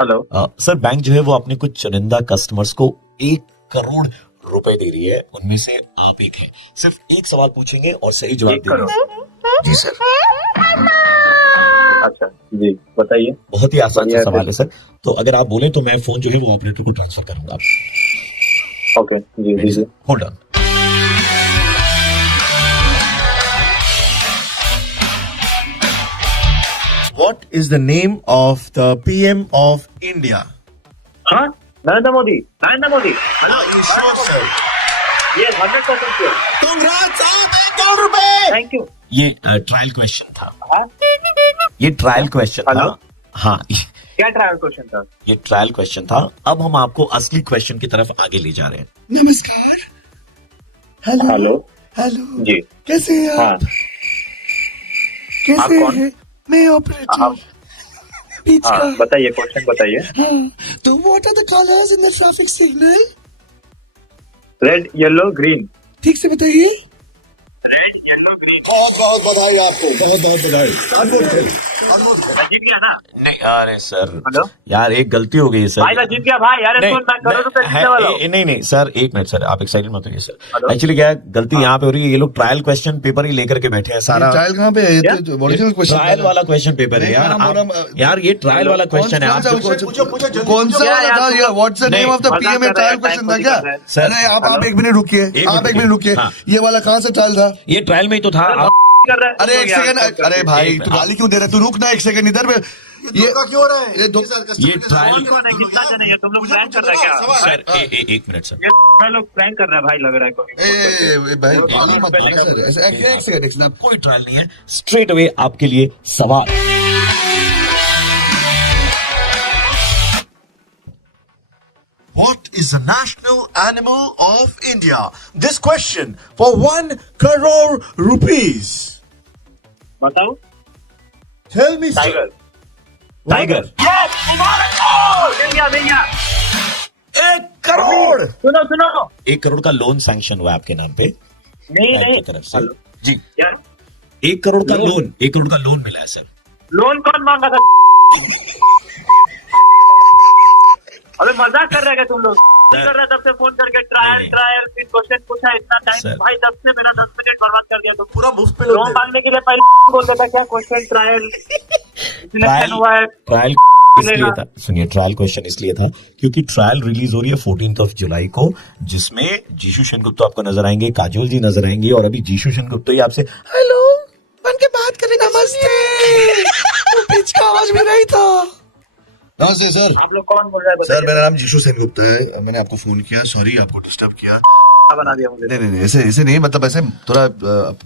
Hello. Sir bank जो है वो अपने कुछ चुनिंदा कस्टमर्स को 1 करोड़ रुपए दे रही है, उनमें से आप एक हैं। सिर्फ एक सवाल पूछेंगे और सही जवाब 1 देना। करोड़। जी सर। अच्छा जी, बताइए। बहुत ही आसान बढ़िया सा है सवाल है सर। तो अगर आप बोले तो मैं फोन जो है वो ऑपरेटर को ट्रांसफर करूंगा। ओके जी जी जी। Hold on. What is the name of the PM of India? हाँ, नरेंद्र मोदी। नरेंद्र मोदी। हेलो। sir? ये 100% श्योर। Congrats, आप 1 करोड़ रुपए। Thank you. ये ट्रायल क्वेश्चन था। हाँ? ये ट्रायल क्वेश्चन था। हेलो? हाँ, क्या ट्रायल क्वेश्चन था? ये ट्रायल क्वेश्चन था। अब हम आपको असली क्वेश्चन की तरफ आगे ले जा रहे हैं। नमस्कार। हेलो। हेलो जी। कैसे हैं हाँ। आप? आप कैसे कौन? हैं? मैं ऑपरेटर आप- बीच हाँ, का। बताइए, क्वेश्चन बताइए। हाँ, तो what are the colours in the traffic signal? Red, yellow, green. ठीक से बताइए। Red, yellow, green. बहुत बधाई आपको, बहुत बहुत बधाई। जीत गया ना? नहीं, अरे सर। हेलो? यार एक गलती हो गई है सर। भाई मैं जीत गया भाई। यार नहीं, सुन, मैं करोड़ रुपए नहीं, जीतने वाला हूँ। नहीं नहीं सर, एक मिनट सर, आप एक्साइटेड मत होइए सर। हेलो? एक्चुअली क्या है, गलती यहाँ पे हो रही है। ये लोग ट्रायल क्वेश्चन पेपर ही लेकर के बैठे हैं सारा। ट्रायल कहाँ पे है? ये तो ओरिजिनल क्वेश्चन ट्रायल वाला क्वेश्चन पेपर है यार। यार ये ट्रायल वाला क्वेश्चन है। आप कौन सा क्या वाला यार, था? तुम ये लोग- what's the name of the मजाक पीएम कर रहे ट्रायल हैं, क्वेश्चन था टाइम क्या? कर रहे हैं। सर, अरे आप हेलो? एक मिनट रुकिए। एक आप मिनट एक मिनट रुकिए। हाँ। ये वाला कहाँ से ट्रायल था? ये ट्रायल में ही तो था। कर रहे हैं। अरे एक सेकंड। अरे भाई एक तू मिनट। गाली क्यों दे रहे? तू रुक ना एक सेकंड इधर में। ये क्यों हो रहा है? ये दो- ये ट्रायल कौन है? कितना जन है? ये तुम लोग प्रैंक कर रहे हैं क्या? सर, एक मिनट सर। ये लोग प्रैंक कर रहे हैं भाई, लग रहा है कोई। ए भाई गाली मत दो सर। ऐसे एक सेकंड एक सेकंड। कोई ट्रायल नहीं है। स्ट्रेट अवे आपके लिए सवाल। What is the national animal of India? This question for 1 crore rupees. बताओ। Tell me, sir. Tiger. Tiger. मिल गया, मिल गया। 1 करोड़। सुनो सुनो। 1 करोड़ का लोन सैंक्शन हुआ आपके नाम पे नहीं बैंक नहीं। की तरफ से। हेलो? जी, क्या? 1 करोड़ का लोन? लोन 1 करोड़ का लोन मिला है सर। लोन कौन मांगा था? अबे मजाक कर रहे हैं क्या तुम लोग? कर रहे तब से फोन करके ट्रायल नहीं। ट्रायल फिर क्वेश्चन पूछा। इतना टाइम सर। भाई, 10 से मेरा 10 मिनट बर्बाद कर दिया तुम। पूरा मुफ्त पे लोन मांगने के लिए पहले बोल देता क्या क्वेश्चन ट्रायल सिलेक्शन हुआ है। ट्रायल इसलिए था, सुनिए, ट्रायल क्वेश्चन इसलिए था क्योंकि ट्रायल रिलीज हो रही है 14 जुलाई को, जिसमें जीशु सेनगुप्ता आपको नजर आएंगे, काजोल जी नजर आएंगे, और अभी जीशु सेनगुप्ता ही आपसे हेलो बन के बात करें। नमस्ते। वो बीच का आवाज भी नहीं था। नमस्ते सर। आप लोग कौन बोल रहे हैं? सर मेरा नाम जीशु सेनगुप्ता है। मैंने आपको फोन किया। सॉरी आपको डिस्टर्ब किया। बताइए, बना दिया मुझे। नहीं ऐसे ऐसे नहीं, मतलब ऐसे थोड़ा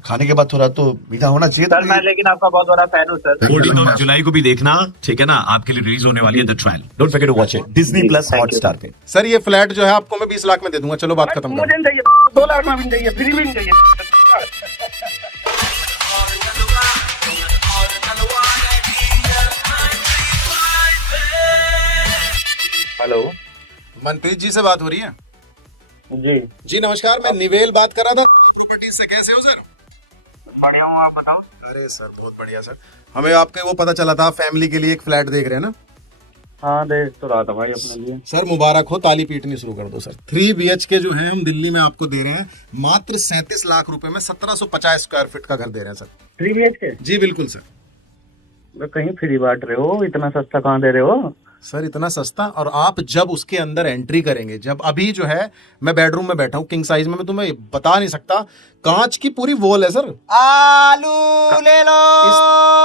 खाने के बाद थोड़ा तो मीठा होना चाहिए। सर मैं लेकिन आपका बहुत बड़ा फैन हूँ सर। 14 जुलाई को भी देखना, ठीक है ना? आपके लिए रिलीज होने वाली है the trial. Don't forget to watch it Disney plus Thank you. Hotstar पे। सर ये फ्लैट जो है आपको मैं 20 लाख में दे दूंगा। चलो बात खत्म मुझे कर। नहीं चाहिए, 2 लाख में भी नहीं चाहिए, फ्री भी नहीं चाहिए। हेलो मनप्रीत जी से बात हो रही है? जी, जी नमस्कार, मैं निवेल बात कर रहा था। से कैसे हो सर? बढ़िया हूँ, आप बताओ। अरे सर बहुत बढ़िया सर। हमें आपके वो पता चला था, फैमिली के लिए एक फ्लैट देख रहे हैं ना? हाँ देख तो रहा था भाई अपने लिए। सर मुबारक हो, ताली पीटनी शुरू कर दो सर। 3 BHK जो है हम दिल्ली में आपको दे रहे हैं मात्र 37 लाख रुपए में। 1750 स्क्वायर फीट का घर दे रहे हैं सर। 3 BHK? जी बिल्कुल सर। कहीं फ्री बांट रहे हो? इतना सस्ता कहाँ दे रहे हो? सर इतना सस्ता, और आप जब उसके अंदर एंट्री करेंगे, जब अभी जो है मैं बेडरूम में बैठा हूँ किंग साइज में, मैं तुम्हें बता नहीं सकता, कांच की पूरी वॉल है सर। आलू ले लो। इस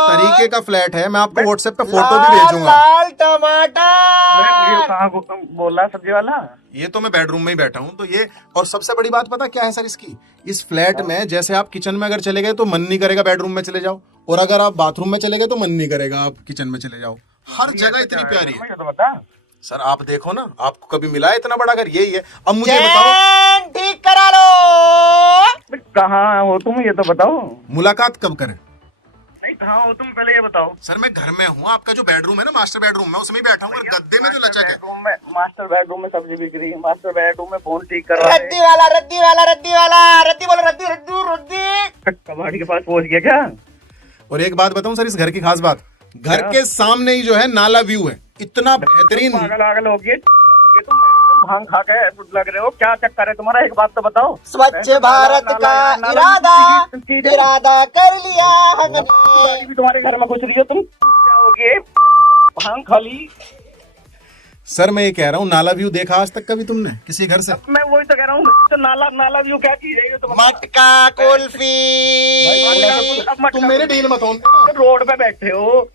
तरीके का फ्लैट है। मैं आपको व्हाट्सएप पे फोटो भी भेजूंगा। लाल टमाटर। कहाँ बोल रहा सब्जी वाला? ये तो मैं बेडरूम में ही बैठा हूँ तो ये। और सबसे बड़ी बात पता क्या है सर इसकी? इस फ्लैट में जैसे आप किचन में अगर चले गए तो मन नहीं करेगा बेडरूम में चले जाओ, और अगर आप बाथरूम में चले गए तो मन नहीं करेगा आप किचन में चले जाओ। हर जगह इतनी प्यारी है। मुझे तो बता। सर आप देखो ना, आपको कभी मिला है इतना बड़ा घर? यही है। अब मुझे बताओ ठीक करा लो। कहाँ हो तुम, ये तो बताओ। मुलाकात कब करें? नहीं कहाँ हो तुम, पहले ये बताओ। सर मैं घर में हूँ। आपका जो बेडरूम है ना, मास्टर बेडरूम, मैं उसमें ही बैठा हूँ, और गद्दे में जो लचक है। मास्टर बेडरूम में सब्जी बिक रही है, मास्टर बेडरूम में फोन ठीक कर रहा है। रद्दी वाला रद्दी वाला रद्दी वाला रद्दी बोलो रद्दी रद्दी रद्दी। कबाड़ी के पास पहुंच गया क्या? और एक बात बताऊं सर, इस घर की खास बात, घर क्या? के सामने ही जो है नाला व्यू है। इतना बेहतरीन। पागल आगल हो गए तुम, भांग खा के लग रहे हो, क्या चक्कर है तुम्हारा, एक बात तो बताओ। स्वच्छ भारत का इरादा कर लिया हमने। भी तुम्हारे घर में घुस रही हो तुम, क्या हो गए, भांग खा ली। सर मैं ये कह रहा हूँ, नाला व्यू देखा आज तक कभी तुमने किसी घर से? मैं वही तो कह रहा हूँ, तो नाला व्यू क्या चीज है तुम? मटका कुल्फी। तुम मेरे डील मत हो, रोड पे बैठे हो,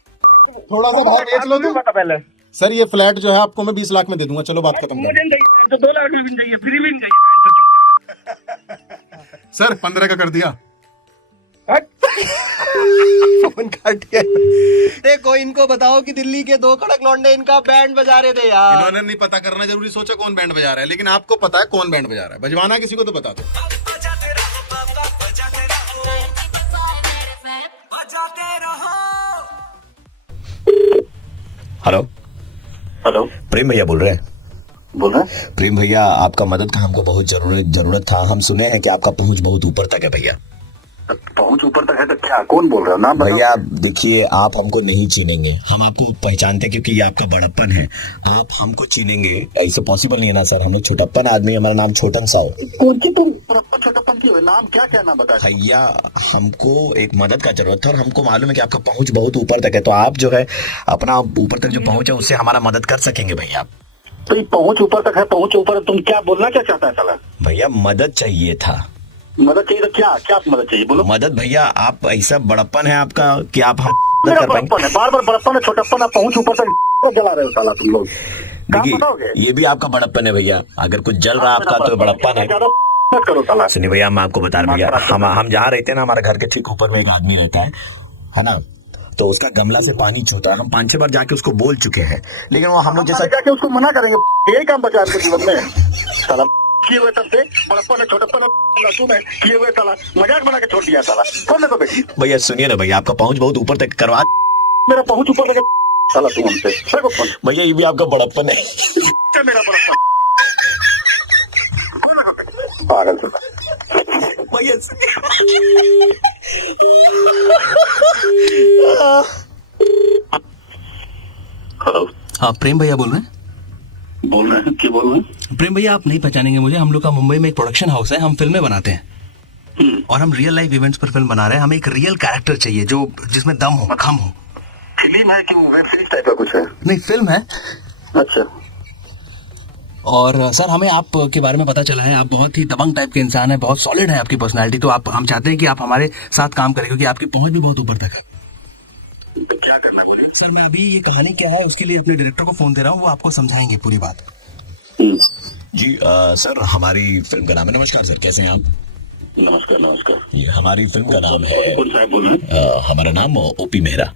थोड़ा सा भाव बेच लो तुम। पता पहले सर ये फ्लैट जो है आपको मैं 20 लाख में दे दूंगा, चलो बात खत्म मुझे करो। नहीं चाहिए तो 2 लाख में भी नहीं चाहिए, फ्री में नहीं चाहिए। सर 15 का कर दिया। फोन काट दिया। देखो इनको बताओ कि दिल्ली के 2 कड़क लौंडे इनका बैंड बजा रहे थे यार। इन्होंने नहीं पता करना जरूरी सोचा कौन बैंड बजा रहा है, लेकिन आपको पता है कौन बैंड बजा रहा है। बजवाना किसी को तो बता दो। हेलो हेलो, प्रेम भैया बोल रहे हैं? बोल रहे हैं? प्रेम भैया आपका मदद का हमको बहुत जरूरत था। हम सुने हैं कि आपका पहुंच बहुत ऊपर तक है भैया। पहुंच ऊपर तक है तो क्या, कौन बोल रहा है, नाम बताओ। भैया देखिए, आप हमको नहीं चीनेंगे, हम आपको पहचानते हैं क्योंकि ये आपका बड़प्पन है। आप हमको चीनेंगे ऐसे पॉसिबल नहीं है ना सर, हम लोग छोटप्पन आदमी, हमारा नाम छोटन सा हो। कौन सी तुम छोटप्पन की हो? नाम क्या क्या नाम बता। भैया हमको एक मदद का जरूरत था और हमको मालूम है कि आपका पहुंच बहुत ऊपर तक है, तो आप जो है अपना ऊपर तक जो पहुंच है उससे हमारा मदद कर सकेंगे भैया। तो ये पहुंच ऊपर तक है, पहुंच ऊपर, तुम क्या बोलना क्या चाहता है साला? भैया मदद चाहिए था। मदद चाहिए तो क्या क्या मदद चाहिए, बोलो। मदद भैया, आप ऐसा बड़प्पन है आपका कि आप हम मेरा कर पाएंगे। बड़प्पन है, बार बार बड़प्पन है, छोटप्पन है, पहुंच ऊपर तक जला रहे हो साला तुम लोग। क्या बताओगे? देखिए ये भी आपका बड़प्पन है भैया, अगर कुछ जल रहा आपका तो बड़प्पन है। ज्यादा मत करो साला। सुनिए भैया, मैं आपको बता रहा हूँ भैया, हम जहाँ रहते हैं ना, हमारे घर के ठीक ऊपर में एक आदमी रहता है ना, तो उसका गमला से पानी छूता है। हम 5-6 बार जाके उसको बोल चुके हैं, लेकिन वो हम लोग जैसा जाके उसको मना करेंगे, यही काम बचा है जीवन में साला। किए हुए तब से बड़प्पन है, छोटप्पन है, किए हुए साला मजाक बना के छोड़ दिया साला। कौन है तो बेटी? भैया सुनिए ना भैया, आपका पहुंच बहुत ऊपर तक करवा। मेरा पहुंच ऊपर तक साला तू हमसे सर को फोन। भैया ये भी आपका बड़प्पन है। क्या मेरा बड़प्पन? पागल साला। भैया हेलो, हाँ प्रेम भैया बोल रहे हैं? बोल रहे हैं, क्या बोल रहे हैं? प्रेम भैया आप नहीं पहचानेंगे मुझे, हम लोग का मुंबई में एक प्रोडक्शन हाउस है, हम फिल्में बनाते हैं और हम रियल लाइफ इवेंट्स पर फिल्म बना रहे हैं। हमें एक रियल कैरेक्टर चाहिए जो जिसमें दम हो, खम हो। फिल्म है कि वेब सीरीज टाइप का कुछ है? नहीं फिल्म है। अच्छा, और सर हमें आप के बारे में पता चला है, आप बहुत ही दबंग टाइप के इंसान है, बहुत सॉलिड है आपकी पर्सनालिटी, तो आप हम चाहते हैं कि आप हमारे साथ काम करें क्योंकि आपकी पहुंच भी बहुत ऊपर तक है। तो क्या करना बोलिए। सर मैं अभी ये कहानी क्या है उसके लिए अपने डायरेक्टर को फोन दे रहा हूँ, वो आपको समझाएंगे पूरी बात। जी सर, हमारी फिल्म का नाम है। नमस्कार सर, कैसे हैं आप? नमस्कार नमस्कार। ये हमारी फिल्म का नाम है, कौन साहब बोल रहे हैं? हमारा नाम ओपी मेहरा।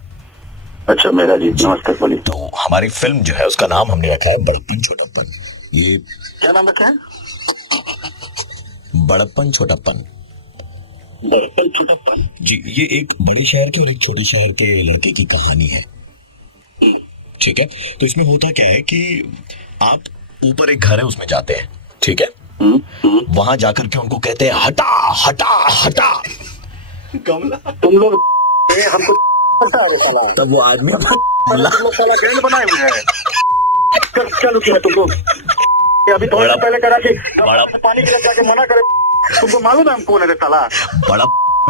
अच्छा मेरा जी, नमस्कार बोलिए। तो हमारी फिल्म जो है उसका नाम हमने रखा है बड़प्पन छोटप्पन। ये क्या नाम रखा है? बड़प्पन छोटप्पन। बड़प्पन छोटप्पन। जी, ये एक बड़े शहर के और एक छोटे शहर के लड़के की कहानी है, ठीक है? तो इसमें होता क्या है कि आप ऊपर एक घर है उसमें जाते हैं, ठीक है? वहां जाकर के उनको कहते हैं हटा हटा हटा तुम लोग हमको तब वो आदमी तुम लोग साला गेंद बनाए हुए हैं। क्या रुके हैं तुम लोग? अभी थोड़ा सा पहले करा कि पानी के मना करे, तुमको मालूम है हम कौन है साला? बड़ा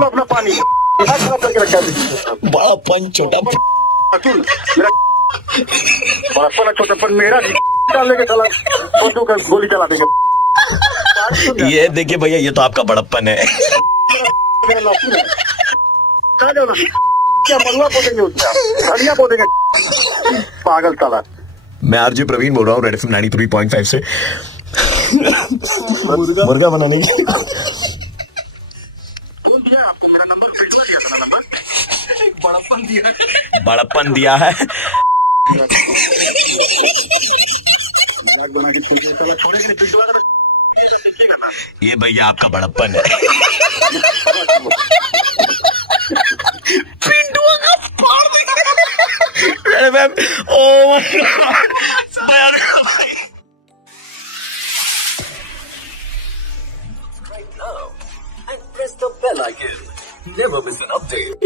अपना पानी खराब करके रखा है। बड़प्पन छोटप्पन। मेरा बड़प्पन छोटापन मेरा डालने के साला बंदूक का गोली चला देंगे। ये देखिए भैया, ये तो आपका बड़प्पन है। मेरा नाखून है। कहाँ जाओ ना? क्या मरुआ पोतेंगे उसमें, धनिया पोतेंगे, पागल साला। मैं आरजे प्रवीण बोल रहा हूँ रेड एफएम 93.5 से। मुर्गा बनाने की बड़प्पन दिया है। बना के छोड़ दिया साला, छोड़े के नहीं ये भैया आपका बड़प्पन है। पिंडुआ का फाड़ देंगे। Oh my God. and press the bell icon. Never miss an update.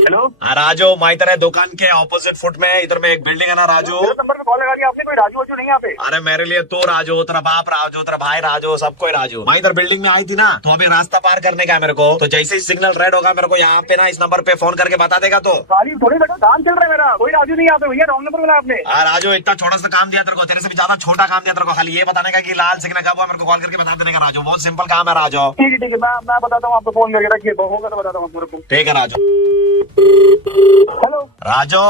Hello, हाँ राजू, मैं इधर है दुकान के ऑपोजिट फुट में, इधर में एक बिल्डिंग है ना राजू। मेरे नंबर पे कॉल लगा दी आपने, कोई राजू वाजू नहीं है यहाँ पे? अरे मेरे लिए तो राजू, तेरा बाप राजू, तेरा भाई राजू, सबको ही राजू। मैं इधर बिल्डिंग में आई थी ना, तो अभी रास्ता पार करने का है मेरे को। तो जैसे ही सिग्नल रेड होगा मेरे को यहाँ पे ना इस नंबर पे फोन करके बता देगा। तो गाड़ी थोड़ी बेटा, काम चल रहा है मेरा, कोई राजू नहीं यहाँ पे भैया, रॉन्ग नंबर मिला आपने। हाँ राजू, इतना छोटा सा काम दिया तेरे को, तेरे से भी ज्यादा छोटा काम दिया तेरे को। खाली ये बताने का कि लाल सिग्नल कब हुआ मेरे को कॉल करके बता देने का राजू। बहुत सिंपल काम है राजू। ठीक है ठीक है, मैं बताता हूँ आपको, फोन करके रखिए, होगा तो बताता हूँ आपको। ठीक है राजू। हेलो राजू,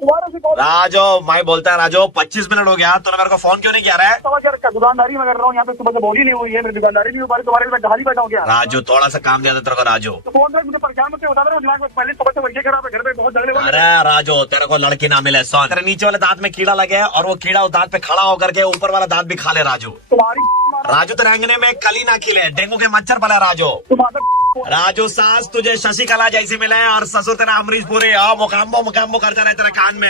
दोबारा से कॉल। राजू मैं बोलता है राजू, 25 मिनट हो गया, तूने मेरे को फोन क्यों नहीं किया रहा है? यार क्या दुकानदारी में कर रहा हूँ यहाँ पे, सुबह से बोली नहीं हुई है, मेरी दुकानदारी नहीं हो पा रही, तुम्हारे लिए खाली बैठा हूँ क्या? राजू थोड़ा सा काम दिया था तेरे को राजू। तो फोन कर, मुझे परेशान मत बता रहा हूँ, दिमाग में पहले सुबह से बच्चे खराब है, घर पे बहुत झगड़े हो रहे अरे राजू, तेरे को लड़की ना मिले सुन, तेरे नीचे वाले दांत में कीड़ा लगे है और वो कीड़ा उस दांत पे खड़ा होकर के ऊपर वाला दांत भी खा ले राजू। तुम्हारी राजू तेरे अंगने में कली ना खिले, डेंगू के मच्छर पले राजू। तुम्हारा राजू सास तुझे शशिकला जैसी मिले और ससुर तेरा अमरीश पुरी मुकाम्बो मुकाम्बो करता रहे तेरे कान में।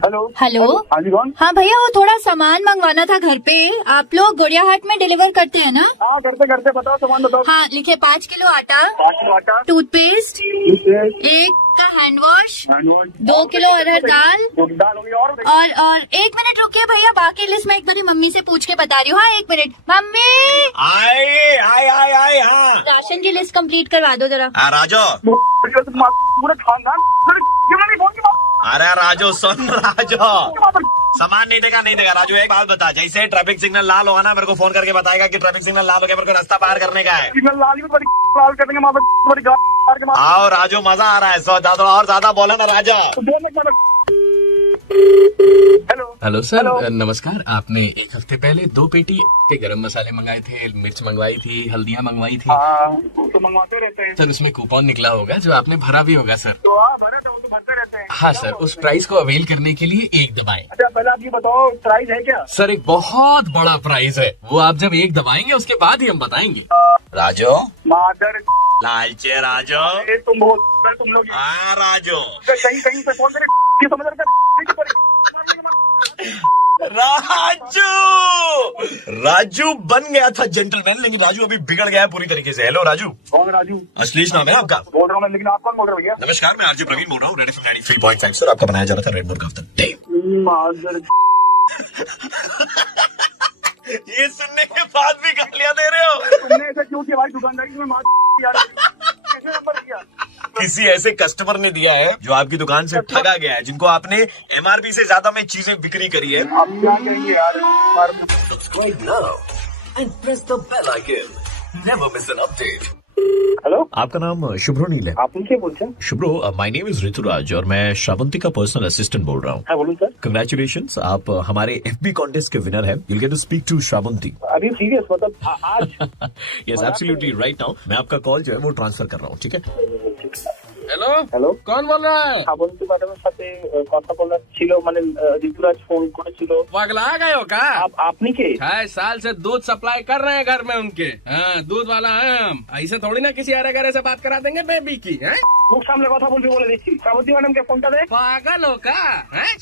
Hello hello. हाँ जी कौन? हाँ भैया, वो थोड़ा सामान मंगवाना था घर पे। आप लोग गुड़ियाहाट में डिलीवर करते हैं ना? हाँ करते करते, बताओ सामान बताओ। हाँ लिखे 5 किलो आटा, 5 किलो आटा, टूथपेस्ट, 1 का हैंड वॉश, 2 किलो अरहर दाल दाल होगी और और 1 मिनट रुकिए भैया, बाकी लिस्ट मैं एक बार मम्मी से पूछ के बता रही हूँ। हाँ 1 मिनट मम्मी, आई आई आई आई हाँ राशन की लिस्ट कंप्लीट करवा दो जरा। हाँ राजू, पूरा खानदान अरे राजू सुन राजू, सामान नहीं देगा राजू। एक बात बता, जैसे ट्रैफिक सिग्नल लाल होगा ना मेरे को फोन करके बताएगा कि ट्रैफिक सिग्नल लाल हो गया, मेरे को रास्ता पार करने का है। लाल में लाल कर देंगे, बड़ी गाड़ के आओ राजू, मजा आ रहा है। सो ज्यादा और ज्यादा बोला ना राजा। हेलो हेलो सर, नमस्कार। आपने एक हफ्ते पहले 2 पेटी के गरम मसाले मंगाए थे, मिर्च मंगवाई थी, हल्दियाँ मंगवाई थी। हाँ तो मंगवाते रहते हैं सर उसमें कूपन निकला होगा जो आपने भरा भी होगा सर। तो। हाँ भरा था, वो तो भरते रहते हैं। हाँ सर, उस प्राइस को अवेल करने के लिए 1 दबाएं। अच्छा पहले आप ये बताओ, प्राइस है क्या? सर एक बहुत बड़ा प्राइस है, वो आप जब 1 दबाएंगे उसके बाद ही हम बताएंगे। राजू मादर लालचे राजू, तुम बहुत तुम लोग हाँ राजू, कहीं कहीं पे फोन करे समझ रहे राजू बन गया था जेंटलमैन, लेकिन राजू अभी बिगड़ गया है पूरी तरीके से। हेलो राजू। कौन राजू? अश्लीष नाम है आपका? बोल रहा हूँ मैं, लेकिन आप कौन बोल रहे हो भैया? नमस्कार, मैं आरजे प्रवीण बोल रहा हूँ, रेड एफएम 93.5 सर। आपका बनाया जा रहा था red note of the day. मादर ये सुनने के बाद भी गालियां दे रहे हो? तुमने ऐसा क्यों किया भाई? दुकानदारी में मार यार, कैसे नंबर दिया? किसी ऐसे कस्टमर ने दिया है जो आपकी दुकान से ठगा गया है, जिनको आपने एमआरपी से ज्यादा में चीजें बिक्री करी है। आप क्या कहेंगे यार? Subscribe now and press the bell icon. Never miss an update. Hello, आपका नाम शुभ्रो नील है? आप उनसे बोलते हैं? शुभ्रो, माय नेम इज ऋतुराज और मैं श्रावंती का पर्सनल असिस्टेंट बोल रहा हूँ। हाँ बोलूँ सर। कंग्रेचुलेशंस, आप हमारे एफबी कॉन्टेस्ट के विनर हैं। You'll get to speak to Shravanti. अभी सीरियस मतलब आज? यस एब्सोल्युटली राइट नाउ मैं आपका कॉल जो है वो ट्रांसफर कर रहा हूँ, ठीक है? हेलो हेलो कौन बोल रहा है? শ্রাবন্তী ম্যাডামের সাথে কথা বলার ছিল, মানে ঋতুরাজ ফোन করেছিল। पगला गए हो क्या? আপনি কে? 6 साल से दूध सप्लाई कर रहे हैं घर में उनके। हाँ दूध वाला है हम, ऐसे थोड़ी ना किसी अरे गरे से बात करा देंगे बेबी की। हैं? মুখ সামলে কথা বলবি বলে দিচ্ছি। শ্রাবন্তী ম্যাডামকে ফোনটা দে। पागल हो क्या?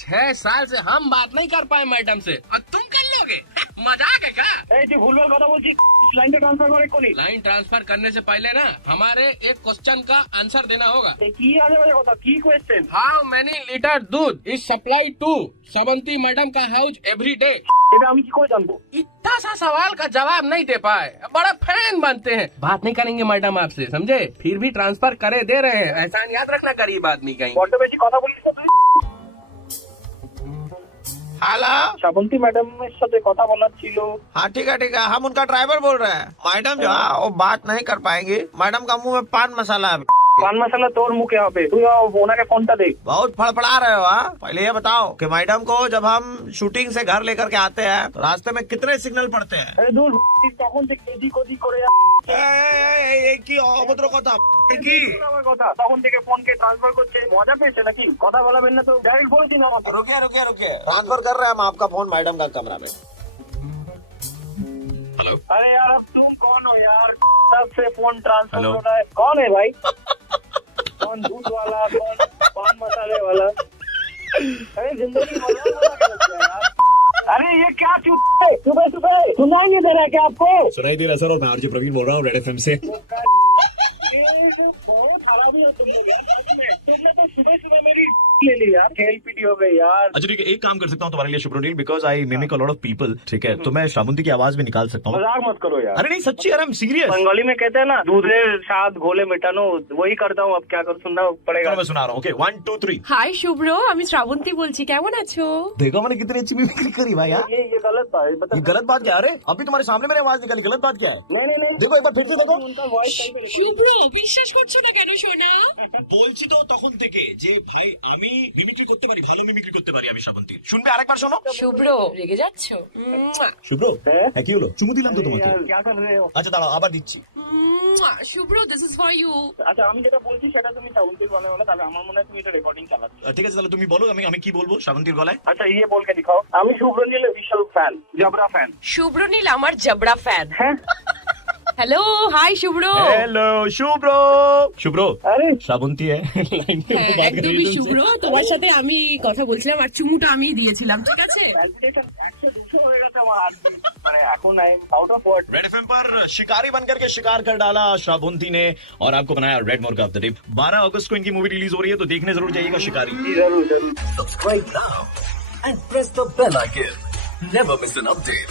6 साल से हम बात नहीं कर पाए मैडम से और तुम कर लोगे? मजाक है क्या? এই তুই ভুলভাল কথা বলছিস, লাইনটা ট্রান্সফার করে কোনি। लाइन ट्रांसफर करने से पहले ना हमारे एक क्वेश्चन का आंसर देना होगा। কি আজে বাজে কথা, কি question? How many litre doodh is supply to Shravanti madam का हाउस एवरी डे? এটা আমি কি করে জানবো? इतना सा सवाल का जवाब नहीं दे पाए, बड़ा फैन बनते हैं। बात नहीं करेंगे मैडम आपसे, समझे? फिर भी ट्रांसफर करे दे रहे हैं, एहसान याद रखना गरीब आदमी कहीं। বড্ড বেশি কথা বলিস না তুই। हेलो। শ্রাবন্তী ম্যাডামের সাথে কথা বলার ছিল। हाँ ठीक है, हम उनका ड्राइवर बोल रहे हैं। मैडम जो है वो बात नहीं कर पाएंगी, मैडम का मुंह में पान मसाला है। পান মশলা তোর মুখে হবে, তুই ওনাকে ফোনটা দে। बहुत फड़फड़ा रहे हो। हाँ पहले ये बताओ कि मैडम को जब हम शूटिंग से घर लेकर के आते हैं तो रास्ते में कितने सिग्नल पड़ते हैं? আরে দূর, তখন থেকে এদিক ওদিক করে কি অভদ্র কথা কি? আমার কথা, তখন থেকে ফোনকে ট্রান্সফার করছে, মজা পেয়েছে নাকি? কথা বলাবেন না তো ডাইরেক্ট বলে দিন আমাকে। रुकिए ट्रांसफर कर रहे हैं हम आपका फोन मैडम का कमरा में। अरे यार अब तुम कौन हो यार? तब से फोन ट्रांसफर हो रहा है। कौन है भाई? कौन दूध वाला, कौन पान मसाले वाला? अरे जिंदगी मजा यार। अरे ये क्या सुबह सुबह सुनाई नहीं दे रहा है क्या आपको? सुनाई दे रहा सर, और मैं आरजे प्रवीण बोल रहा हूँ रेड एफएम से। बहुत खराबी है तुम लोग यार, सच में। तुमने तो सुबह सुबह मेरी ले ली यार, खेल पीटी हो गई यार। अच्छा ठीक है, एक काम कर सकता हूँ तुम्हारे लिए Shubhronil, because I mimic a lot of people, ठीक है, तो मैं श्रावंती की आवाज भी निकाल सकता हूँ। मजाक मत करो यार। अरे नहीं सच्ची यार, आई एम सीरियस। बंगाली में कहते हैं ना, दूधे साथ घोले मेटानो, वही करता हूँ। अब क्या कर, सुनना पड़ेगा। मैं सुना रहा हूँ। ओके 1 2 3। হাই শুভ্র, আমি শ্রাবন্তী বলছি, কেমন আছো? देखो मैंने कितनी अच्छी मिमिक्री करी भाई यार। ये गलत था, ये गलत बात क्या है? अरे अभी तुम्हारे सामने मैंने आवाज निकाली, गलत बात क्या है? देखो एक बार फिर से देखो। उनका वॉइस শুভ্র, বিশ্বাস করছো না কেন সোনা? বলছি তো তখন থেকে যে ভাই আমি মিমিক্রি করতে পারি, ভালো মিমিক্রি করতে পারি আমি শ্রাবন্তী। শুনবে আরেকবার শোনো। শুভ্র, রেগে যাচ্ছো? শুভ্র হ্যাঁ কি হলো? চুমু দিলাম তো তোমাকে। क्या कर रहे हो? আচ্ছা দাঁড়াও আবার দিচ্ছি। শুভ্র, দিস ইজ ফর ইউ। আচ্ছা আমি যেটা বলছি সেটা তুমি শ্রাবন্তীর গলায় বলো, তাহলে আমার মনে হয় তুমি এটা রেকর্ডিং চালাচ্ছ। ঠিক আছে তাহলে তুমি বলো, আমি কি বলবো শ্রাবন্তীর গলায়। আচ্ছা ये बोल के दिखाओ। আমি শুভ্রনীলের বিশাল ফ্যান, জবরা ফ্যান। শুভ্রনীল আমার জবড়া ফ্যান। হ্যাঁ হ্যালো, হাই শুভ্র। हेलो शुभ्रो। शुभ्रो আরে শ্রাবন্তী है लाइन पे হ্যাঁ, बात कर रही একদমই है শুভ্র, তোমার সাথে আমি কথা বলছিলাম আর চুমুটা আমি দিয়েছিলাম, ঠিক আছে? প্যালপিটেশন 100-200 হয়ে গেছে আমার হার্টবিট। মানে এখন I am out of word. Red FM पर शिकारी बनकर के शिकार कर डाला श्रावंती ने और आपको बनाया रेड मुर्गा ऑफ द डे। 12 अगस्त को इनकी मूवी रिलीज हो रही है, तो देखने जरूर जाइएगा Shikari. Subscribe now and press the bell icon, never miss an update.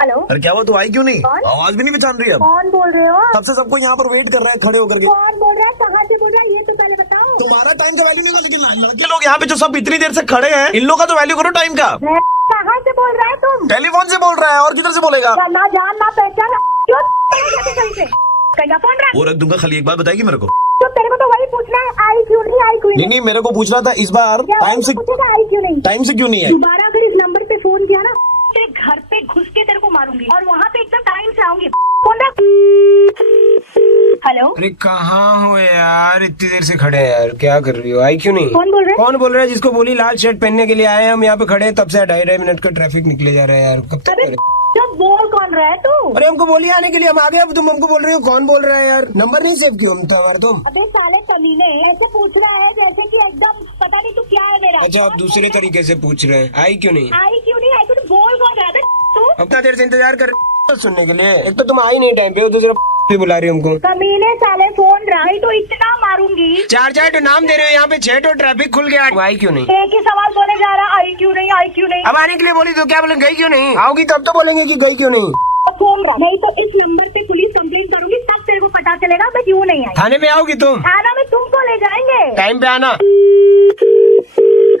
Hello, अरे क्या हुआ, तू आई क्यों नहीं? आवाज भी नहीं पहचान रही अब। कौन बोल रहे हो? सबसे सबको यहाँ पर वेट कर रहे हैं खड़े होकर के। कौन बोल रहा है, कहाँ से बोल रहा है, ये तो पहले बताओ। तुम्हारा टाइम का वैल्यू नहीं होगा, लेकिन लड़के लोग यहाँ पे जो सब इतनी देर से खड़े हैं, इन लोग का तो वैल्यू करो टाइम का। कहाँ से बोल रहा है तुम? टेलीफोन से बोल रहा है, और किधर से बोलेगा? ना जान ना पहचान, क्यों कहीं से कहीं फोन रहा? वो रख दूंगा, खाली एक बात बताएगी मेरे को। तो तेरे को तो वही पूछना है, आई क्यों नहीं, आई क्यों नहीं नहीं, मेरे को पूछना था इस बार टाइम से पूछेगा आई क्यों नहीं? टाइम से क्यों नहीं है? दोबारा अगर इस नंबर पे फोन किया ना, तेरे घर पे घुस के तेरे को मारूंगी, और वहाँ पे एकदम टाइम से आऊंगी। फोन रख। हेलो, अरे कहाँ हो यार, इतनी देर से खड़े हैं यार, क्या कर रही हो? आई क्यों नहीं? कौन बोल रहे? कौन बोल रहा है? जिसको बोली लाल शर्ट पहनने के लिए आए हैं हम, यहाँ पे खड़े हैं तब से 2.5 मिनट का ट्रैफिक निकले जा रहा है यार, कब तक अबे करें? जो बोल कौन रहा है तू? अरे हमको बोलिए आने के लिए, हम आ गए, अब तुम हमको बोल रही हो कौन बोल रहा है यार? नंबर नहीं सेव किया हम तो हमारे तुम। अबे साले कमीने, ऐसे पूछ रहा है जैसे कि एकदम पता नहीं तू क्या है मेरा। अच्छा आप दूसरे तरीके से पूछ रहे हैं, आई क्यों नहीं? आई क्यों नहीं, आई क्यों नहीं, बोल कौन रहा है तू? उतना देर से इंतजार कर रहे हो सुनने के लिए, एक तो तुम आई नहीं टाइम पे, और दूसरा भी बुला रही हो हमको। कमीने साले, फोन रही तो इतना मारूंगी। चार तो नाम दे रहे हो, यहाँ पे 6 तो ट्रैफिक खुल गया, आई क्यों नहीं? एक ही सवाल बोले जा रहा, आई क्यों नहीं, आई क्यों नहीं। अब आने के लिए बोली तो क्या बोले, गई क्यों नहीं? आओगी तब तो बोलेंगे कि गई क्यों नहीं। फोन रहा, नहीं तो इस नंबर पे पुलिस कंप्लेंट करूंगी, तब तेरे को पता चलेगा मैं क्यों नहीं आई। थाने में आओगी तुम, थाना में तुमको ले जाएंगे। टाइम पे आना।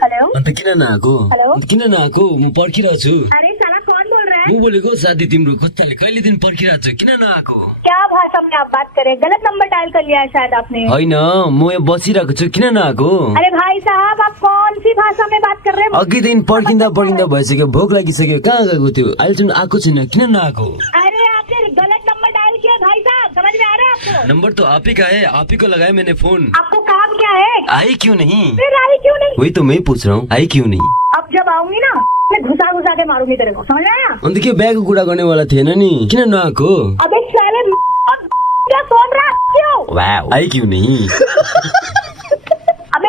हेलो अन्त किन नआएको? हेलो, किन नआएको? म पर्खिरहेको छु। अरे साला कौन बोल रहा है? म बोलेको साथी तिम्रो कताले कहिले दिन पर्खिरहेको छु, किन नआएको? क्या भाषा में आप बात करें, गलत नंबर डायल कर लिया है शायद आपने। होइन म यहाँ बसिरहेको छु, किन नआएको? अरे भाई साहब, आप कौन सी भाषा में बात कर रहे हैं? अघि दिन पर्खिँदा भइसक्यो, भोक लागिसक्यो, कहाँ गएको थियो, अहिलेसम्म आएको छैन, किन नआएको? अरे आपने गलत नंबर डायल किया भाई साहब, समझ में आ रहा है आपको? नंबर तो आप ही का है, आप ही को लगाया मैंने फोन। आपको काम क्या है? आई क्यों नहीं? फिर आई क्यों नहीं? वही तो मैं पूछ रहा हूँ, आई क्यों नहीं? अब जब आऊंगी ना, मैं घुसा घुसा के मारूंगी तेरे को, समझ आया? अन्त के ब्यागको कुरा गर्नेवाला थिएन नि, किन नआएको? अबे साले क्या सोच रहा है? क्यों? वाह, आई क्यों नहीं? अबे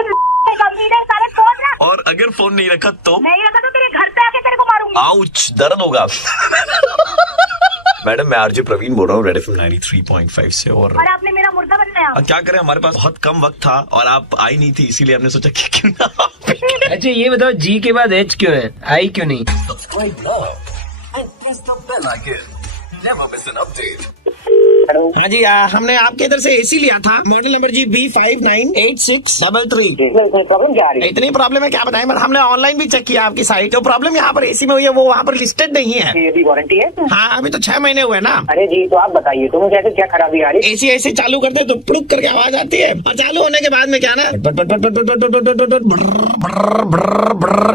कमीने साले सोच रहा। और अगर फोन नहीं रखा तो? नहीं रखा तो तेरे घर पे आके तेरे को मारूंगी। आउच, दर्द होगा। मैडम मैं आरजे प्रवीण बोल रहा हूँ रेड एफएम 93.5 से। और आपने मेरा मुर्गा बनाया। अब क्या करें, हमारे पास बहुत कम वक्त था और आप आई नहीं थी, इसीलिए हमने सोचा कि क्यों ना। अच्छा ये बताओ, जी के बाद एच क्यों है, आई क्यों नहीं? Subscribe now and press the bell icon, never miss an update. हाँ जी, हमने आपके इधर से एसी लिया था, मॉडल नंबर जी B598633। प्रॉब्लम क्या आ रही है? इतनी प्रॉब्लम है क्या बताएं, पर हमने ऑनलाइन भी चेक किया आपकी साइट, जो प्रॉब्लम यहाँ पर एसी में हुई है वो वहाँ पर लिस्टेड नहीं है। ये भी वारंटी है? हाँ अभी तो 6 महीने हुए ना। अरे जी तो आप बताइए, तुम्हें कैसे क्या खराबी आ रही है? एसी ऐसे चालू करते तो पुड़ुक करके आवाज आती है, और चालू होने के बाद में क्या ना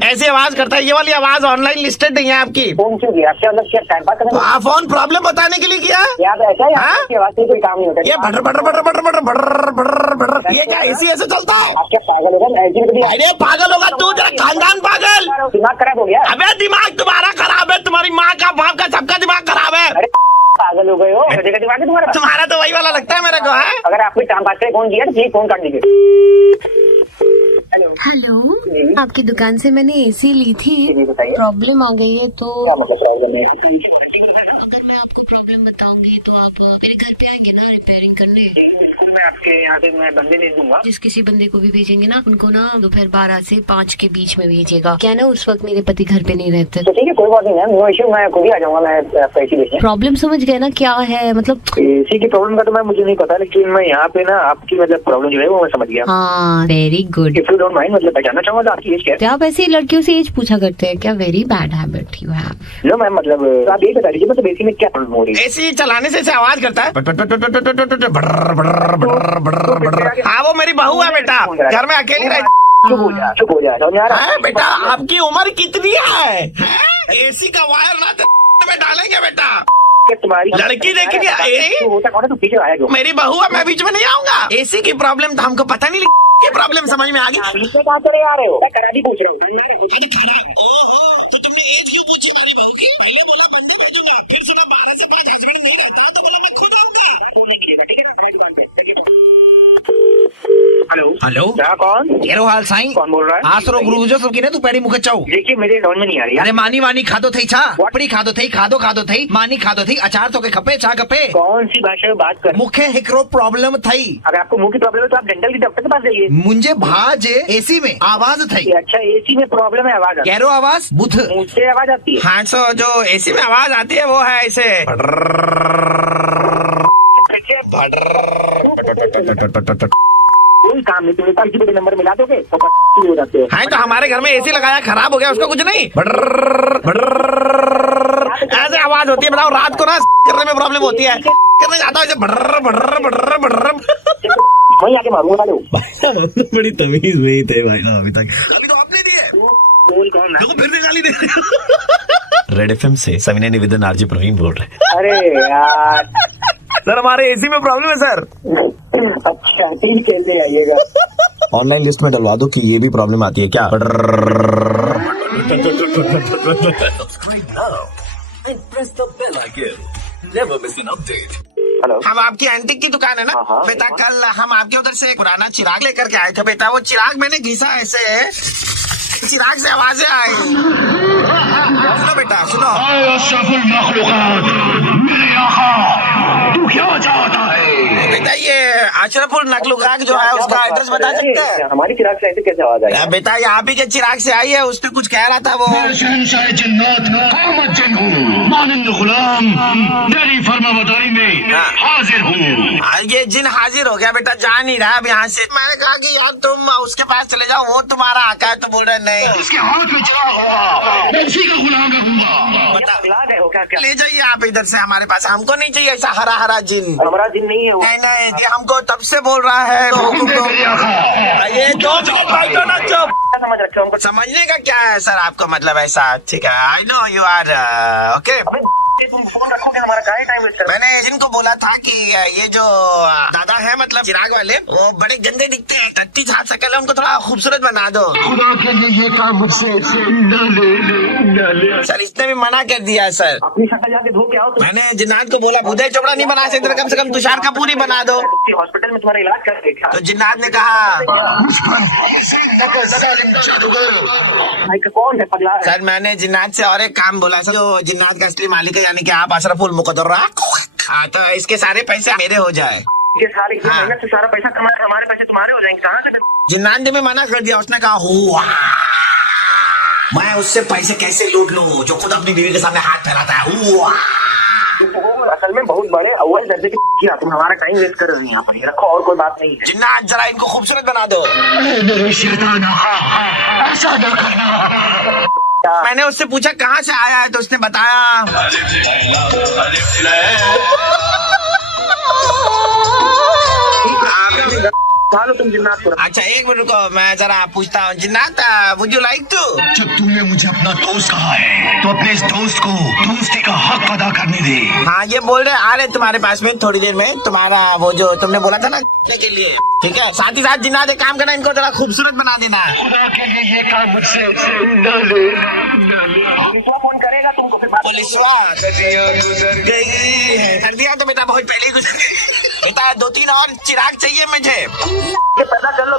ऐसी आवाज करता है। ये वाली आवाज ऑनलाइन लिस्टेड नहीं है आपकी। फोन क्यों किया? आपसे मतलब क्या टाइम पास करने? आप फोन प्रॉब्लम बताने के लिए किया? यहाँ पे ऐसा है, हाँ? आपकी आवाज से कोई काम नहीं होता। ये भटर भटर भटर भटर भटर भटर भटर भटर, ये क्या एसी ऐसे चलता है? आप क्या पागल होगा? अरे पागल होगा तू, तेरा खानदान पागल। दिमाग खराब हो गया? अबे दिमाग तुम्हारा खराब है, तुम्हारी माँ का, बाप का, सबका दिमाग खराब है। अरे पागल हो गए हो, गधे का दिमाग है तुम्हारा। तुम्हारा तो वही वाला लगता है मेरे को। है अगर आप कोई काम पास फोन किया तो प्लीज फोन काट दीजिए। हेलो हेलो, हुई? आपकी दुकान से मैंने एसी ली थी, जी बताइए, प्रॉब्लम आ गई है तो क्या मतलब प्रॉब्लम है? अगर मैं आपको प्रॉब्लम बताऊंगी तो आप मेरे घर पे आएंगे ना रिपेयरिंग करने? बिल्कुल, मैं आपके यहाँ पे मैं बंदे भेज दूंगा। जिस किसी बंदे को भी भेजेंगे ना, उनको ना दोपहर 12 से 5 के बीच में भेजिएगा। क्या ना उस वक्त मेरे पति घर पे नहीं रहते। तो ठीक है, कोई बात नहीं है, नो इश्यू, मैं खुद ही आ जाऊंगा। मैं आपका एसी देखने। प्रॉब्लम समझ गए ना क्या है मतलब? एसी की प्रॉब्लम का तो मैं मुझे नहीं पता, लेकिन मैं यहाँ पे ना आपकी मतलब प्रॉब्लम जो है वो मैं समझ गया। हाँ very good. If you don't mind, मतलब मैं जानना चाहूंगा तो आपकी एज क्या है? क्या आप ऐसी लड़कियों से एज पूछा करते हैं क्या? Very bad habit you have. No ma'am, मतलब आप यही बता दीजिए मतलब एसी में क्या प्रॉब्लम हो रही है? एसी चलाने से ऐसे आवाज करता है, हाँ वो मेरी बहू है बेटा, घर में अकेली रह। चुप हो जा, चुप हो जा, समझ आ रहा है? बेटा आपकी उम्र कितनी है? एसी का वायर ना में डालेंगे बेटा। तुम्हारी लड़की देखिए, होता कौन है? तू पीछे आया क्यों? मेरी बहू है, मैं बीच में नहीं आऊंगा। एसी की प्रॉब्लम तो हमको पता नहीं, की प्रॉब्लम समझ में आ गई। पीछे कहाँ चले आ रहे हो? मैं कराची पूछ रहा हूँ। ओहो, तो तुमने एज क्यों पूछी हमारी बहू की? पहले बोला बंदे भेजूंगा, फिर सुना 12 से 5 हस्बैंड नहीं रहता, तो बोला मैं खुद आऊंगा। ठीक है ना, हमारी दुकान पे। हेलो हेलो, क्या कौन? केरो हाल साईं? कौन बोल रहा है? आसरो गुरु जो सबकी ने तू पैरी मुखे चाऊ। देखिए मेरे डाउन में नहीं आ रही है। अरे मानी वानी खादो थई छा, पपड़ी खादो थई, खादो थई, मानी खादो थई, अचार तो के खपे, छा खपे? कौन सी भाषा में बात कर? मुखे हिकरो प्रॉब्लम थई। अगर आपको मुंह की प्रॉब्लम है तो आप डेंटल के डॉक्टर के पास जाइए। मुझे भाज एसी में आवाज थई। अच्छा, एसी में प्रॉब्लम है, आवाज आती है। केरो आवाज बुध मुझसे आवाज आती है। हाँ, सो जो एसी में आवाज आती है वो है ऐसे। कोई काम नहीं, तुम्हें किसी को नंबर मिला दोगे तो शुरू हो जाते हो। हाँ, तो हमारे घर में एसी लगाया, खराब हो गया, उसको कुछ नहीं, ऐसे आवाज होती है। बताओ, रात को ना करने में प्रॉब्लम होती है, करने जाता हूँ ऐसे। वहीं आके मारूंगा वाले। बड़ी तमीज हुई थे भाई ना अभी तक। गाली तो आपने दी है। बोल कौन है? देखो फिर भी गाली दे। रेड एफएम से सविनय निवेदन आरजे प्रवीण बोल रहे हैं। अरे यार, सर हमारे एसी में प्रॉब्लम है सर। अच्छा ठीक है, ले आइएगा। ऑनलाइन लिस्ट में डलवा दो कि ये भी प्रॉब्लम आती है क्या? हेलो, हम आपकी एंटीक की दुकान है ना हाँ। बेटा? कल हम आपके उधर से एक पुराना चिराग लेकर के आए थे बेटा। वो चिराग मैंने घिसा ऐसे, चिराग से आवाजें आई। सुनो बेटा, सुनो। तू क्या चाहता है बेटा? ये अशरफुल नकलुगाक जो है उसका एड्रेस बता सकते हैं? हमारी चिराग से ऐसे कैसे आवाज आई? बेटा यहाँ पे के चिराग से आई है, उसने कुछ कह रहा था वो। हाजिर हूँ। ये जिन हाजिर हो गया बेटा, जा नहीं रहा अब यहाँ से। मैंने कहा कि यार तुम उसके पास चले जाओ, वो तुम्हारा आका है, तो बोल रहे नहीं। इसके हाथ में चिराग होगा, मैं उसी का गुलाम रहूंगा। बता, चिराग है हो क्या? क्या ले जाइए आप इधर से हमारे पास, हमको नहीं चाहिए ऐसा हरा हरा जिन। हमारा जिन नहीं है वो। नहीं, ये हमको तब से बोल रहा है। ये दो ना चुप। समझ रखे हमको। समझने का क्या है सर आपको, मतलब ऐसा? ठीक है, I know you are okay. तुम फोन रखोगे, हमारा काहे टाइम वेस्ट कर? मैंने जिनको बोला था कि ये जो दादा है मतलब चिराग वाले, वो बड़े गंदे दिखते हैं, टट्टी छाप सकल है, उनको थोड़ा खूबसूरत बना दो। खुदा के लिए ये काम मुझसे न ले। सर इसने भी मना कर दिया है सर। अपनी शक्ल जाके धो के आओ। मैंने जिन्नात को बोला भूदे चौड़ा नहीं बना सकते, कम से कम तुषार कपूर ही बना दो। हॉस्पिटल में तुम्हारा इलाज कर देखा तो जिन्नात ने कहा कौन है पगला? सर मैंने जिन्नात से और एक काम बोला सर, जो जिन्नात का असली मालिक है, यानी कि आप अशरफुल मुकद्दर, तो इसके सारे पैसे मेरे हो जाए। ये सारे मेहनत से सारा पैसा कमाए, हमारे पैसे तुम्हारे हो जाएंगे। कहाँ से? जिन्नात ने भी मना कर दिया, उसने कहा हुआ मैं उससे पैसे कैसे लूट लूं जो खुद अपनी बीवी के सामने हाथ फैलाता है। हुआ असल में बहुत बड़े अव्वल दर्जे की, तुम हमारा टाइम वेस्ट कर रहे हो यहाँ पर। रखो, और कोई बात नहीं है। जिन्नात जरा इनको खूबसूरत बना दो। ऐसा न करना। मैंने उससे पूछा कहाँ से आया है, तो उसने बताया लो तुम जिन्नात को। अच्छा एक मिनट रुको, मैं जरा पूछता हूँ। जिन्नात वुड यू लाइक टू? जब तुमने मुझे अपना दोस्त कहा है तो अपने इस दोस्त को दोस्ती का हक अदा करने दे। हाँ ये बोल रहे आ रहे तुम्हारे पास में थोड़ी देर में, तुम्हारा वो जो तुमने बोला था ना के लिए, ठीक है? साथ ही साथ जिन्नात एक काम करना, इनको जरा खूबसूरत बना देना। खुदा के लिए ये काम मुझसे न ले। फोन करेगा तुमको फिर। पुलिसवा गुजर गई है, कर दिया तो बेटा बहुत पहले गुजर गई। बेटा 2-3 और चिराग चाहिए मुझे। पैदा कर लो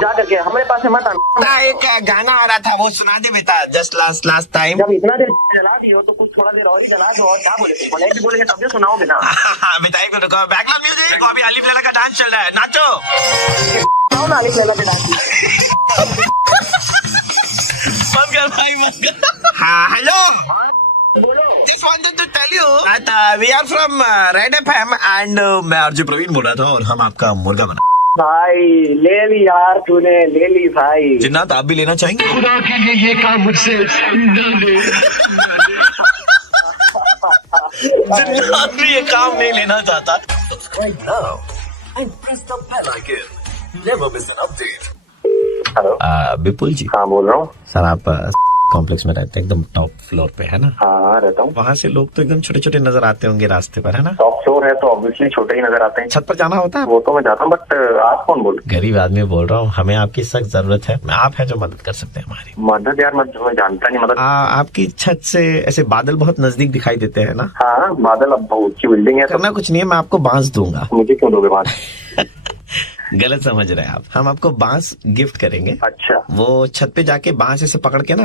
जा करके, हमारे पास मत आना। एक गाना आ रहा था वो सुना दे बेटा, जस्ट लास्ट टाइम। जब इतना देर जला दी हो तो कुछ थोड़ा देर और ही जला दो। और क्या बोले बोलेंगे तब भी सुनाओगे ना। बेटा एक मिनट, बैकग्राउंड म्यूजिक, अभी अलिफ लैला का डांस चल रहा है, नाचो। आओ ना अलिफ लैला के डांस। बंद कर भाई, बंद कर। हाँ hello, just wanted to tell you that we are from Red FM and मैं आरजे प्रवीण बोल रहा था और हम आपका मुर्गा बना। भाई ले ली यार तूने, ले ली भाई। जिन्नात आप भी लेना चाहेंगे? खुदा के लिए ये काम मुझसे न ले। जिन्नात भी ये काम नहीं लेना चाहता। Right now, I press the bell icon. Never miss an update. Hello Vipul ji. हाँ बोल रहा हूँ। सर आप कॉम्प्लेक्स में रहते हैं, एकदम टॉप फ्लोर पे है ना? हाँ रहता हूँ। वहाँ से लोग तो एकदम छोटे छोटे नजर आते होंगे रास्ते पर, है ना? टॉप फ्लोर है तो ऑब्वियसली छोटे ही नजर आते हैं। छत पर जाना होता है? वो तो मैं जाता हूँ, बट आप कौन बोल? गरीब आदमी बोल रहा हूँ, हमें आपकी सख्त जरूरत है। आप है जो मदद कर सकते हैं हमारी। मदद यार मैं जानता नहीं मदद। आपकी छत से ऐसे बादल बहुत नजदीक दिखाई देते हैं ना? हाँ बादल अब बहुत ऊंची बिल्डिंग है। करना कुछ नहीं है, मैं आपको बांस दूंगा। मुझे क्यों दोगे बांस? गलत समझ रहे हैं आप, हम आपको बांस गिफ्ट करेंगे। अच्छा। वो छत पे जाके बांस ऐसे पकड़ के ना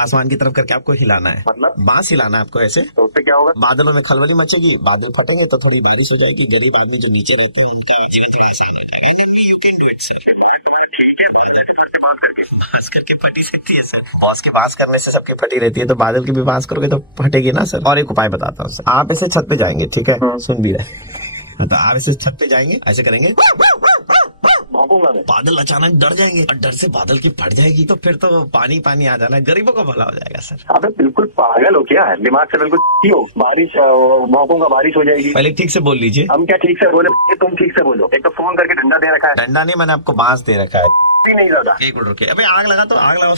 आसमान की तरफ करके आपको हिलाना है। मतलब? बांस हिलाना है आपको ऐसे। तो उससे क्या होगा? बादलों में खलबली मचेगी, बादल फटेंगे तो थोड़ी बारिश हो जाएगी, गरीब आदमी जो नीचे रहते हैं उनका जीवन थोड़ा आसान हो जाएगा। You can do it sir. बांस करके फटी सकती है सर। बॉस के बांस करने से सबकी फटी रहती है, तो बादल की भी बांस करोगे तो फटेगी ना सर। और एक उपाय बताता हूँ सर, आप ऐसे छत पे जाएंगे, ठीक है? सुन भी रहे, तो आप ऐसे छत पे जाएंगे, ऐसे करेंगे, बादल अचानक डर जाएंगे और डर से बादल की फट जाएगी, तो फिर तो पानी पानी आ जाना, गरीबों का भला हो जाएगा सर। अबे बिल्कुल पागल हो क्या? दिमाग से बिल्कुल हो। बारिश भौंकूंगा, बारिश हो जाएगी। पहले ठीक से बोल लीजिए। हम क्या ठीक से बोले? तुम ठीक से बोलो। एक तो फोन करके डंडा दे रखा है। डंडा नहीं, मैंने आपको बांस दे रखा है। नहीं ज्यादा। एक मिनट रुकिए, अबे आग लगा, तो आग लगाओ।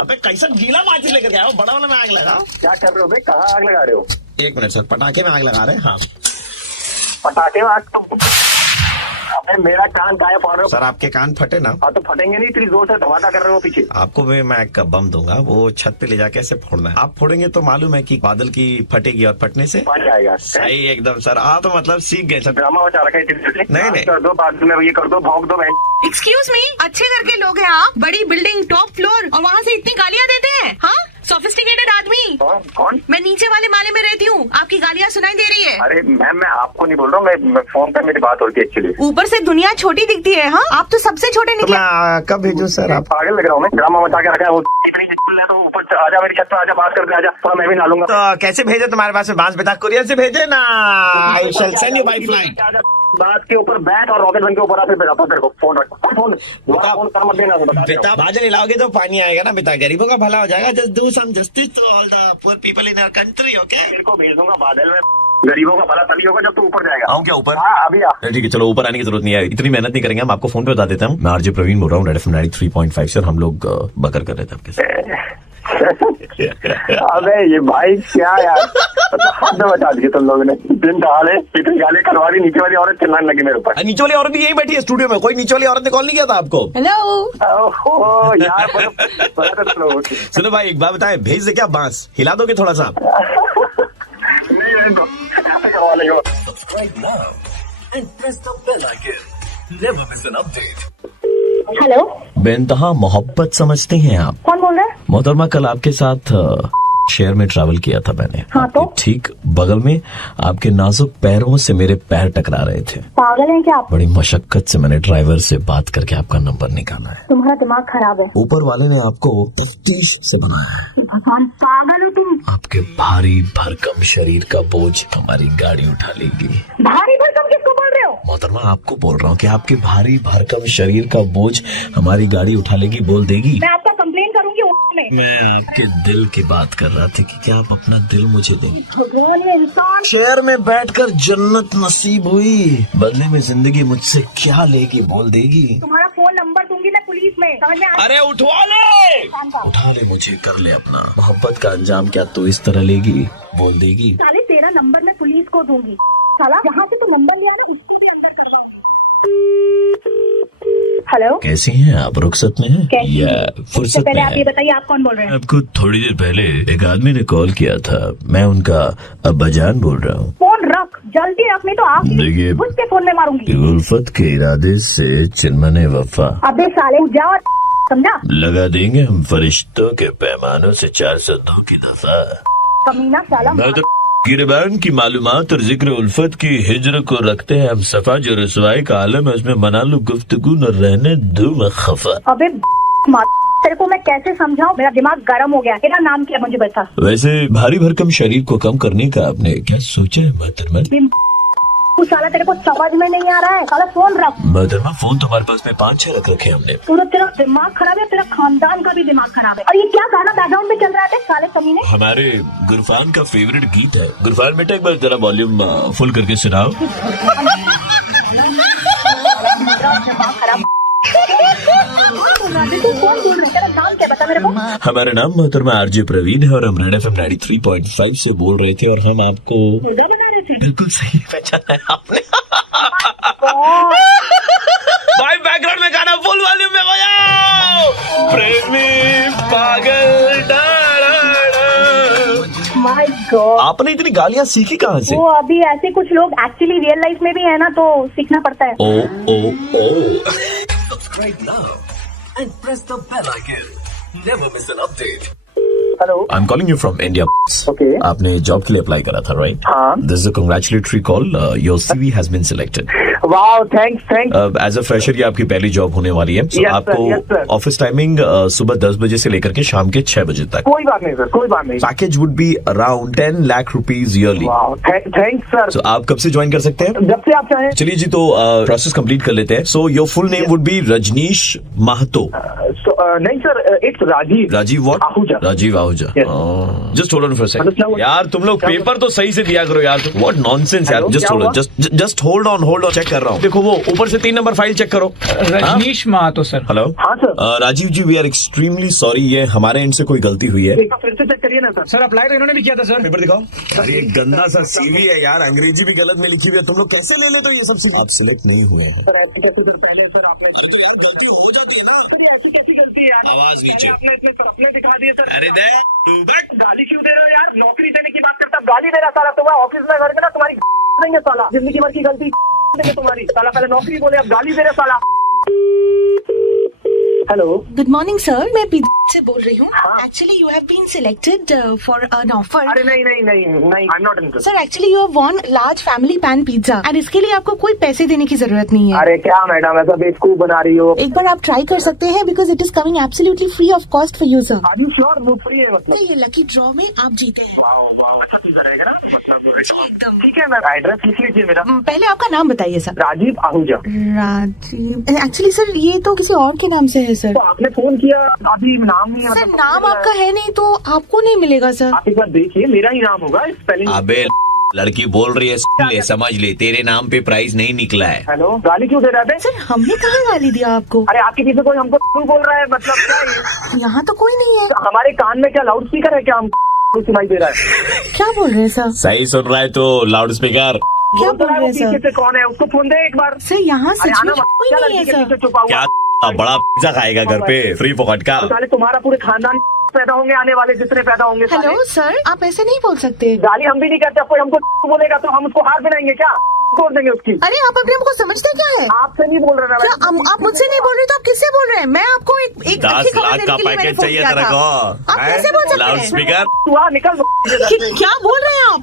अबे कैसा गीला माचिस लेकर के आओ, बड़ा वाला में आग लगाओ। क्या कर रहे हो भाई? कहाँ आग लगा रहे हो? एक मिनट सर, पटाखे में आग लगा रहे हैं। हाँ पटाखे में आग? तो अबे मेरा कान गायब हो रहा है सर, आपके कान फटे ना? हाँ तो फटेंगे नहीं, इतनी जोर से धमाका कर रहे हो पीछे। आपको मैं एक बम दूंगा, वो छत पे ले जाके ऐसे फोड़ना है। आप फोड़ेंगे तो मालूम है कि बादल की फटेगी और फटने से पानी आएगा। सही एकदम सर। आप तो मतलब सीख गए सर। ड्रामा बचा रखा है। नहीं कर दो, बाद में ये कर दो, भौंक दो। एक्सक्यूज मी, अच्छे घर के लोग हैं आप, बड़ी बिल्डिंग, टॉप फ्लोर, और वहाँ से इतनी गालियाँ देते हैं? हाँ सोफिस्टिकेटेड आदमी। कौन? मैं नीचे वाले माले में रहती हूँ, आपकी गालियाँ सुनाई दे रही है। अरे मैम मैं आपको नहीं बोल रहा हूँ, मैं फोन पे मेरी बात होती है एक्चुअली। ऊपर से दुनिया छोटी दिखती है। हाँ आप तो सबसे छोटे निकले। कब भेजूं सर? आप पागल लग रहा हूँ मैं? ड्रामा मचा के रखा है वो। ऊपर आजा, मेरी छत पे आजा, बात करके आजा, थोड़ा मैं भी ना लूंगा। तो कैसे भेजे तुम्हारे पास में बांस? बेटा कुरियर से भेजे ना, आई शैल सेंड यू बाय फ्लाइट। बात के ऊपर बैठ और रॉकेट बन के ऊपर आते भेजा तेरे को। फोन रख, फोन कर मत देना। बेटा बादल हिलाओगे तो पानी आएगा ना बेटा, गरीबों का भला हो जाएगा। Just do some justice to all the poor people in our country, okay? मेरे को भेज दूंगा बादल में। गरीबों का भला तभी होगा जब तू ऊपर जाएगा। आऊं क्या ऊपर? हाँ अभी आ। ठीक है चलो, ऊपर आने की जरूरत नहीं है, इतनी मेहनत नहीं करेंगे हम। आपको फोन पे बता देता हूँ, मैं आरजे प्रवीण बोल रहा हूँ, रेड एफएम 93.5 से। हम लोग बकर कर रहे थे आपके साथ। अबे ये भाई क्या यार, हद बचा दी तुम लोगों ने। दिन दहाड़े इतनी गाली करवा दी, नीचे वाली औरत चिल्लाने लगी मेरे ऊपर। नीचे वाली औरत भी यही बैठी है स्टूडियो में, कोई नीचे वाली औरत ने कॉल नहीं किया था आपको? हेलो यार सुनो भाई, एक बात बताएं, भेज दे क्या बांस? हिला दोगे थोड़ा सा? नहीं करवा लेंगे। हेलो बेनतहा मोहब्बत समझते हैं आप? कौन बोल रहे हैं? मोहतरमा कल आपके साथ शहर में ट्रैवल किया था मैंने। हाँ तो? ठीक बगल में आपके नाजुक पैरों से मेरे पैर टकरा रहे थे। पागल हैं क्या आप? बड़ी मशक्कत से मैंने ड्राइवर से बात करके आपका नंबर निकाला है। तुम्हारा दिमाग खराब है। ऊपर वाले ने आपको तफ्तीश से बनाया है। पागल हो तुम। आपके भारी भरकम शरीर का बोझ हमारी गाड़ी उठा लेगी। भारी भरकम किसको बोल रहे हो? मोहतरमा आपको बोल रहा हूँ कि आपके भारी भरकम शरीर का बोझ हमारी गाड़ी उठा लेगी, बोल देगी। मैं आपका कंप्लेन करूंगी में। मैं आपके दिल की बात कर रहा था कि क्या आप अपना दिल मुझे दें। भगवान ये इंसान। शहर में बैठकर जन्नत नसीब हुई, बदले में जिंदगी मुझसे क्या लेगी, बोल देगी। तुम्हारा फोन नंबर दूंगी मैं पुलिस में, समझ में? अरे उठवा ले, उठा ले मुझे, कर ले अपना। मोहब्बत का अंजाम क्या तू इस तरह लेगी, बोल देगी। साले तेरा नंबर मैं पुलिस को दूंगी। साला जहाँ से तू नंबर लिया ना उसको भी अंदर करवाऊंगी। हेलो, कैसी हैं आप? रुखसत में हैं या फुर्सत पहले में आप ये हैं? बताइए आप कौन बोल रहे हैं? आपको थोड़ी देर पहले एक आदमी ने कॉल किया था, मैं उनका अब्बाजान बोल रहा हूँ। फोन रख। जल्दी रख, नहीं तो आप देखिए, घुस के फोन में मारूंगी। उल्फत के इरादे से चिन्मने वफा अबे साले जा, समझा? लगा देंगे हम फरिश्तों के पैमानों से 402 की दफा। कमीना साला। मैं तो गिरबान की मालूमात और जिक्र उल्फत की हिजर को रखते हैं हम सफा, जो रसवाई का आलम है उसमें मना लो गुफ्तगू न रहने दो मैं खफा। अबे तेरे को मैं कैसे समझाऊं, मेरा दिमाग गर्म हो गया। तेरा नाम क्या मुझे बता। वैसे भारी भरकम शरीर को कम करने का आपने क्या सोचा है मोहतरमा? तू साला, तेरे को समझ में नहीं आ रहा है साला, फोन रख। मोहतरमा फोन तो हमारे पास में 5-6 रख रखे हैं हमने। पूरा तेरा दिमाग खराब है, तेरा खानदान का भी दिमाग खराब है। और ये क्या गाना बैकग्राउंड में चल रहा है साले कमीने? हमारे गुरफान का फेवरेट गीत है। गुरफान बेटा एक बार जरा वॉल्यूम फुल करके सुनाओ। तू कौन बोल रहा है? तेरा नाम क्या बता मेरे को? हमारा नाम मोहतरमा आरजे प्रवीण है और हम रेड FM 93.5 से बोल रहे थे और हम आपको मुर्गा बना रहे थे। बिल्कुल सही पहचाना है आपने। भाई बैकग्राउंड में गाना फुल वॉल्यूम में बजाओ। प्रेमी पागल माय गॉड, आपने इतनी गालियाँ सीखी कहाँ से? वो अभी ऐसे कुछ लोग एक्चुअली रियल लाइफ में भी है ना, तो सीखना पड़ता है। Subscribe now and press the bell icon. Never miss an update. Hello, I'm calling you from India. Okay. आपने जॉब के लिए अप्लाई करा था, right? हाँ। This is a congratulatory call. Your CV has been selected. Wow, thanks. As a fresher ये आपकी पहली job होने वाली है। So Yes, sir, आपको yes, sir. ऑफिस टाइमिंग सुबह 10 बजे से लेकर के शाम के 6 बजे तक। कोई बात नहीं सर, कोई बात नहीं। Package would be around 10 lakh rupees yearly. Wow, thanks sir. So आप कब से ज्वाइन कर सकते हैं? जब से आप चाहें। चलिए जी, तो प्रोसेस कंप्लीट कर लेते हैं। So your full name would be Rajneesh Mahato. नहीं sir, it's Rajeev. Rajeev what? Ahuja. Rajeev Ahuja. Just hold on for a second. यार तुम लोग पेपर तो सही से दिया करो यार। व्हाट नॉनसेंस यार। Just hold on, just hold on, check कर रहा हूँ। देखो वो ऊपर से 3 नंबर फाइल चेक करो। रजनीश महतो सर। हेलो। हाँ sir. Rajiv ji, we are extremely sorry, ये हमारे एंड से कोई गलती हुई है। फिर से चेक करिए ना सर। सर अप्लाई तो इन्होंने भी किया था सर। पेपर दिखाओ। अरे गंदा सा सीवी है यार, अंग्रेजी भी गलत में लिखी हुई है। तुम लोग कैसे ले लेते हो ये सब चीजें? आप सिलेक्ट नहीं हुए हैं। सर ऐसी कैसी सर, पहले सर आपने। तो यार गलती हो जाती है ना। सर ये ऐसी कैसी गलती है यार? आवाज नीचे। आपने इतने सपने दिखा दिए सर। अरे दे गाली क्यों दे रहे हो यार? नौकरी देने की बात करता, गाली दे रहा साला। तुम्हारा ऑफिस में करके ना तुम्हारी देंगे साला, जिंदगी भर की गलती देंगे तुम्हारी साला। पहले नौकरी बोले, अब गाली दे रहे साला। हेलो, गुड मॉर्निंग सर, मैं पिज्जा से बोल रही हूँ। Actually you have been selected for an offer. अरे नहीं, I am not interested. Sir actually you have won large family pan pizza and इसके लिए आपको कोई पैसे देने की जरूरत नहीं है। अरे क्या मैडम ऐसा बेवकूफ बना रही हो? एक बार आप ट्राई कर सकते हैं because it is coming absolutely free of cost for you sir. Are you sure? वो फ्री है मतलब? ये लकी ड्रॉ में आप जीते हैं। वाओ, अच्छा पिज्जा रहेगा ना मतलब? एकदम ठीक है, मैं एड्रेस लिख लीजिए मेरा। पहले आपका नाम बताइए sir. Rajiv Ahuja. Rajiv, actually sir ये तो किसी और के नाम से है सर। तो आपने फोन किया, अभी नाम नहीं है सर मतलब। नाम आपका है नहीं तो आपको नहीं मिलेगा सर। आप एक बार देखिए, मेरा ही नाम होगा स्पेलिंग। अबे लड़की बोल रही है, ले समझ ले, तेरे नाम पे प्राइस नहीं निकला है। हेलो, गाली क्यों दे रहे थे? सर हमने कहाँ गाली दिया आपको? अरे आपके पीछे कोई हमको क्यों बोल रहा है, मतलब क्या है? यहाँ तो कोई नहीं है। हमारे कान में क्या लाउड स्पीकर है क्या? हम सुनाई दे रहा है? क्या बोल रहे हैं सर? सही सुन रहा है तो लाउड स्पीकर। क्या बोल रहे हैं सर? से कौन है उसको फोन दे एक बार। सर यहाँ सच में कोई नहीं है सर। क्या बड़ा पिज्जा खाएगा घर पे फ्री फोकट का? साले तुम्हारा पूरे खानदान पैदा होंगे, आने वाले जितने पैदा होंगे। हेलो सर, आप ऐसे नहीं बोल सकते। गाली हम भी नहीं करते, कोई हमको बोलेगा तो हम उसको हार बनाएंगे क्या? तोड़ देंगे उसकी। अरे आप अपने को समझते क्या है? आपसे नहीं बोल रहे क्या आप मुझसे नहीं बोल रहे तो आप किससे बोल रहे हैं? मैं आपको एक 10 लाख का पैकेज चाहिए तेरे को? आप कैसे बोल सकते हैं? लाउड स्पीकर तू आ निकल। क्या बोल रहे हैं आप?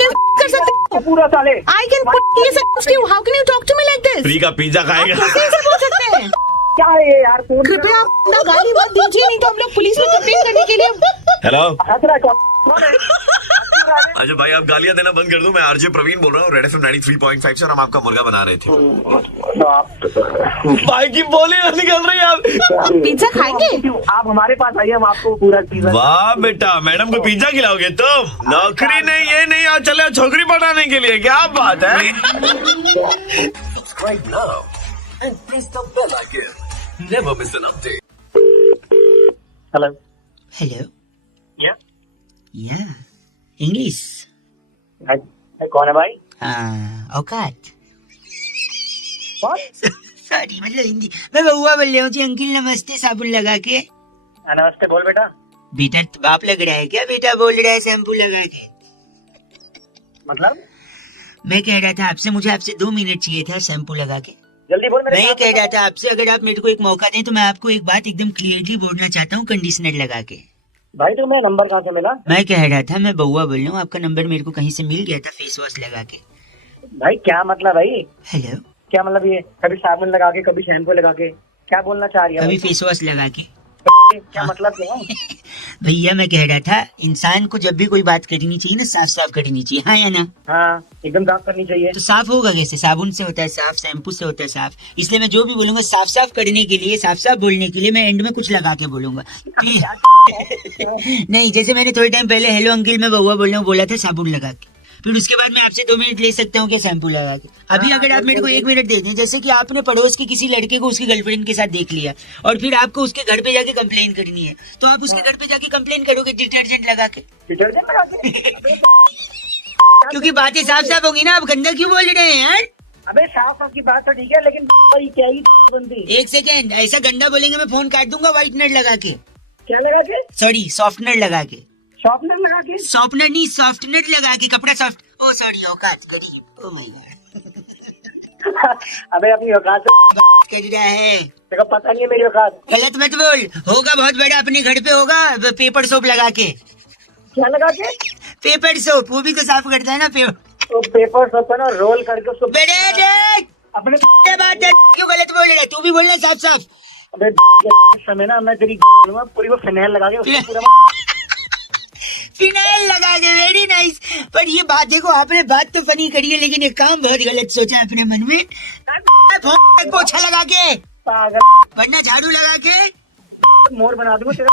कर सकते हैं पूरा साले। आई कैन पुट ये सब you, how can you talk to me like this? Free का पिज्जा खाएगा? कैसे ऐसे बोल सकते हैं? क्या है ये यार? कृपया आप अपना गाली मत दीजिए, नहीं तो हम लोग पुलिस में कंप्लेन करने के लिए। हेलो, हंस रहा है कौन है? अच्छा भाई आप गालियां देना बंद कर दो। मैं आरजे प्रवीण बोल रहा हूँ, रेड FM 93.5 से, और हम आपका मुर्गा बना रहे थे। भाई की बोली ना निकल रही है। आप पिज्जा खाएंगे? आप हमारे पास आइए, हम आपको पूरा पिज्जा। वाह बेटा, मैडम को पिज्जा खिलाओगे तुम? नौकरी नहीं, ये नहीं, आज चले छोकरी पटाने के लिए। क्या बात है? Subscribe now and press the bell icon. Never miss an update. Hello. Hello या इंग्लिश कौन है भाई? औकात कौन? सॉरी मतलब हिंदी। मैं बउआ बोल रहा हूँ जी। अंकिल नमस्ते, साबुन लगा के। नमस्ते, बोल बेटा। बेटा तो बाप लग रहा है क्या? बेटा बोल रहा है शैम्पू लगा के। मतलब मैं कह रहा था आपसे, मुझे आपसे 2 मिनट चाहिए था शैम्पू लगा के। जल्दी बोल। मैं ये कह रहा था आपसे, अगर आप मेरे को एक मौका दें तो मैं आपको एक बात एकदम क्लियरली बोलना चाहता हूँ कंडीशनर लगा के। भाई तो मैं नंबर कहाँ से मिला? मैं कह रहा था, मैं बउआ बोल रहा हूँ, आपका नंबर मेरे को कहीं से मिल गया था फेस वॉश लगा के। भाई क्या मतलब भाई? हेलो, क्या मतलब ये कभी साबुन लगा के कभी शैम्पू लगा के, क्या बोलना चाह रही है? कभी फेस वॉश लगा के। क्या मतलब क्या है? भैया मैं कह रहा था, इंसान को जब भी कोई बात करनी चाहिए ना, साफ साफ करनी चाहिए, हाँ या ना? हाँ एकदम साफ करनी चाहिए। तो साफ होगा कैसे? साबुन से होता है साफ, शैम्पू से होता है साफ। इसलिए मैं जो भी बोलूंगा साफ साफ करने के लिए, साफ साफ बोलने के लिए मैं एंड में कुछ लगा के बोलूंगा। नहीं, जैसे मैंने थोड़े टाइम पहले हेलो अंकिल मैं बउआ बोल रहा हूँ बोला था साबुन लगा के, फिर उसके बाद मैं आपसे 2 मिनट ले सकता हूँ क्या शैम्पू लगा के? अभी अगर आप मेरे को 1 मिनट दे दें, जैसे कि आपने पड़ोस के किसी लड़के को उसकी गर्लफ्रेंड के साथ देख लिया और फिर आपको उसके घर पे जाके कंप्लेन करनी है, तो आप उसके घर पे जाके कंप्लेन करोगे डिटर्जेंट लगा के? डिटर्जेंट लगा के? क्योंकि बातें साफ साफ होगी ना, आप गंदा क्यों बोल रहे हैं यार? अबे साफ साफ की बात तो ठीक है, लेकिन भाई क्या ही सुनती? 1 सेकेंड, ऐसा गंदा बोलेंगे मैं फोन काट दूंगा व्हाइटनर लगा के। क्या लगा के? सॉरी, सॉफ्टनर लगा के। शॉर्पनर लगा के? सॉफ्टनर नहीं, सॉफ्टनर लगा के, कपड़ा सॉफ्ट। ओ सॉरी, औकात गरीब। Oh my God. अबे अपनी औकात कर रहा है, तेरे को पता नहीं है मेरी औकात। गलत मत बोल। होगा बहुत बड़ा, अपने घर पे होगा पेपर सोप लगा के। क्या लगा के? पेपर सोप, वो भी तो साफ करता है ना तो पेपर सोप है ना, रोल करके उसको अपने बात क्यों गलत बोल रहा है? तू भी बोलना साफ साफ। अबे समय ना मैं तेरी पूरी वो फिनाइल लगा के उसको पूरा फिनाइल लगा के। Very nice. पर ये बात देखो, आपने बात तो फनी करी है, लेकिन ये काम बहुत गलत सोचा है अपने मन में। पोछा लगा के, वरना झाड़ू लगा के मोड़ बना दूंगा तेरा।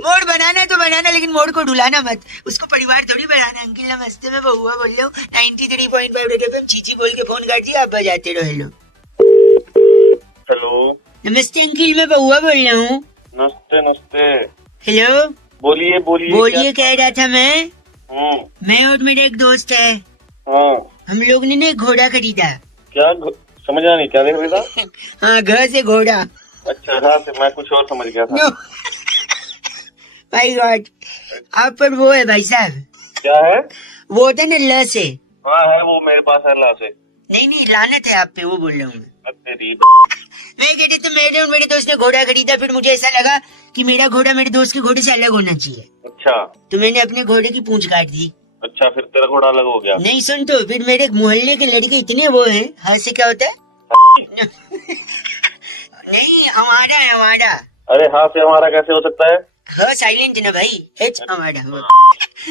मोड़ बनाना है तो बनाना, लेकिन मोड़ को ढुलाना मत, उसको परिवार थोड़ी बढ़ाना। अंकिल नमस्ते, मैं बउआ बोल रहा हूँ 93.5 रेडियो पे चीची बोल के फोन काट दिया, आप बजाते रहो। हेलो हेलो, नमस्ते अंकिल, मैं बउआ बोल रहा हूँ। नमस्ते नमस्ते। हेलो, बोलिए बोलिए। बोलिए, कह रहा था मैं और मेरा एक दोस्त है, हाँ, हम लोग ने ना एक घोड़ा खरीदा। क्या समझा नहीं, क्या देख रहा था? हाँ, घर से घोड़ा। अच्छा, हाँ से मैं कुछ और समझ गया था। भाई गॉड, आप पर वो है भाई साहब। क्या है? वो होता है ना ल से। हाँ है, वो मेरे पास है ला से। नहीं लानत है आप पे, वो बोल रहा हूँ तेरी। मैं कहते तो मेरे और मेरे दोस्त ने घोड़ा खरीदा, फिर मुझे ऐसा लगा कि मेरा घोड़ा मेरे दोस्त के घोड़े से अलग होना चाहिए। अच्छा, तो मैंने अपने घोड़े की पूंछ काट दी। अच्छा, फिर तेरा घोड़ा अलग हो गया? नहीं सुन, तो फिर मेरे मोहल्ले के लड़के इतने वो हैं, हाथ से क्या होता है? नहीं, हमारा है हमारा। अरे हाथ से हमारा कैसे हो सकता है? हाँ साइलेंट है ना भाई, हमारा।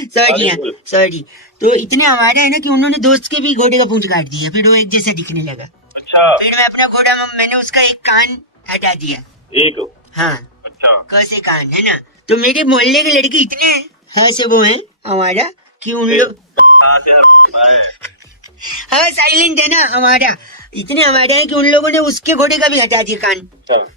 Sorry sorry. तो इतने हमारा है ना कि उन्होंने दोस्त के भी घोड़े का पूंछ काट दिया, फिर वो एक जैसा दिखने लगा। अच्छा, फिर मैं अपना घोड़ा, मैंने उसका एक कान हटा दिया। एक? हाँ। अच्छा, कैसे कान है ना, तो मेरे मोहल्ले के लड़के इतने हैं से वो हैं हमारा कि उन लोग हाँ साइलेंट है ना हमारा, इतने हमारे हैं कि उन लोगों ने उसके घोड़े का भी हटा दिया कान।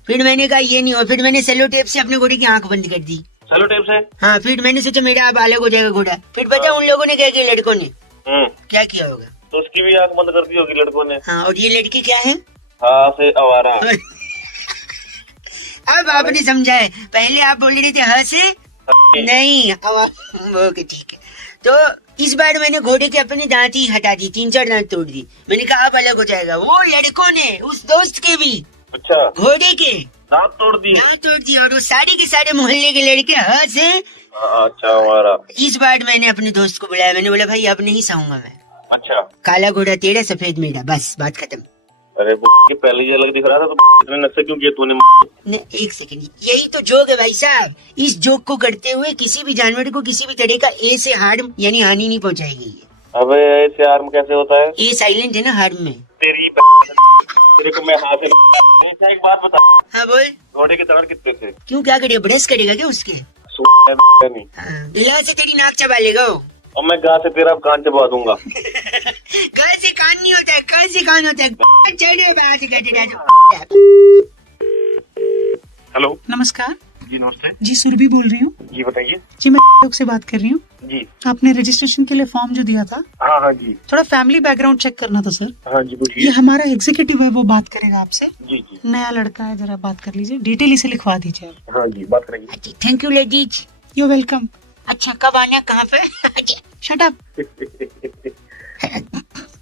फिर मैंने कहा ये नहीं हो, फिर मैंने सेलो टेप से अपने घोड़े की आंख बंद कर दी। सेलो टेप से? हाँ, फिर मैंने सोचा मेरा अब अलग हो जाएगा घोड़ा। फिर पता उन लोगों ने क्या किया, लड़कों ने क्या किया होगा? तो उसकी भी आंख बंद कर दी होगी लड़कों ने। हाँ, और ये लड़की क्या है? हाँ से आवारा। अब आपने समझा है, पहले आप बोल रहे थे हाँ से नहीं ओके ठीक है। तो इस बार मैंने घोड़े के अपने दांत ही हटा दी, 3-4 दांत तोड़ दी। मैंने कहा अब अलग हो जाएगा। वो लड़कों ने उस दोस्त के भी, अच्छा, घोड़े के दांत तोड़ दिए। दांत तोड़ दिए, और वो सारे के सारे मोहल्ले के लड़के हाँ से। अच्छा, हमारा। इस बार मैंने अपने दोस्त को बुलाया, मैंने बोला भाई अब नहीं सोऊंगा मैं। अच्छा, काला घोड़ा तेरा, सफेद मेरा, बस बात खत्म। अरे पहले ही अलग दिख रहा था, तो इतने नशे क्यों किए तूने? एक सेकंड, यही तो जोक है भाई साहब। इस जोक को करते हुए किसी भी जानवर को किसी भी तरह का ए से हार्म यानी हानि नहीं पहुंचाएगी। अबे ऐसे हार्म कैसे होता है? ए साइलेंट है ना हार्म में। तेरे को मैं हाथ से एक बात बता। हाँ बोल। घोड़े के दांत कितने थे? क्यों, क्या करेगा, ब्रश करेगा क्या उसके? नहीं, गिला से तेरी नाक चबा लेगा वो। और मैं गा से तेरा कान चबा दूंगा। गा से कान नहीं होता है, कान से कान होता है। हेलो, नमस्कार जी। नमस्ते जी, सुरभि बोल रही हूँ। जी, बताइए। जी, मैं लोग से बात कर रही हूँ। जी, आपने रजिस्ट्रेशन के लिए फॉर्म जो दिया था, हाँ हाँ जी। थोड़ा फैमिली बैकग्राउंड चेक करना था सर। हाँ जी, पूछिए। ये हमारा एग्जीक्यूटिव है, वो बात करेगा आपसे। जी जी। नया लड़का है, जरा बात कर लीजिए, डिटेल इसे लिखवा दीजिए आप। हाँ जी, बात करेंगे। Thank you ladies. You welcome. अच्छा, कब आना, कहाँ पे? Shut up.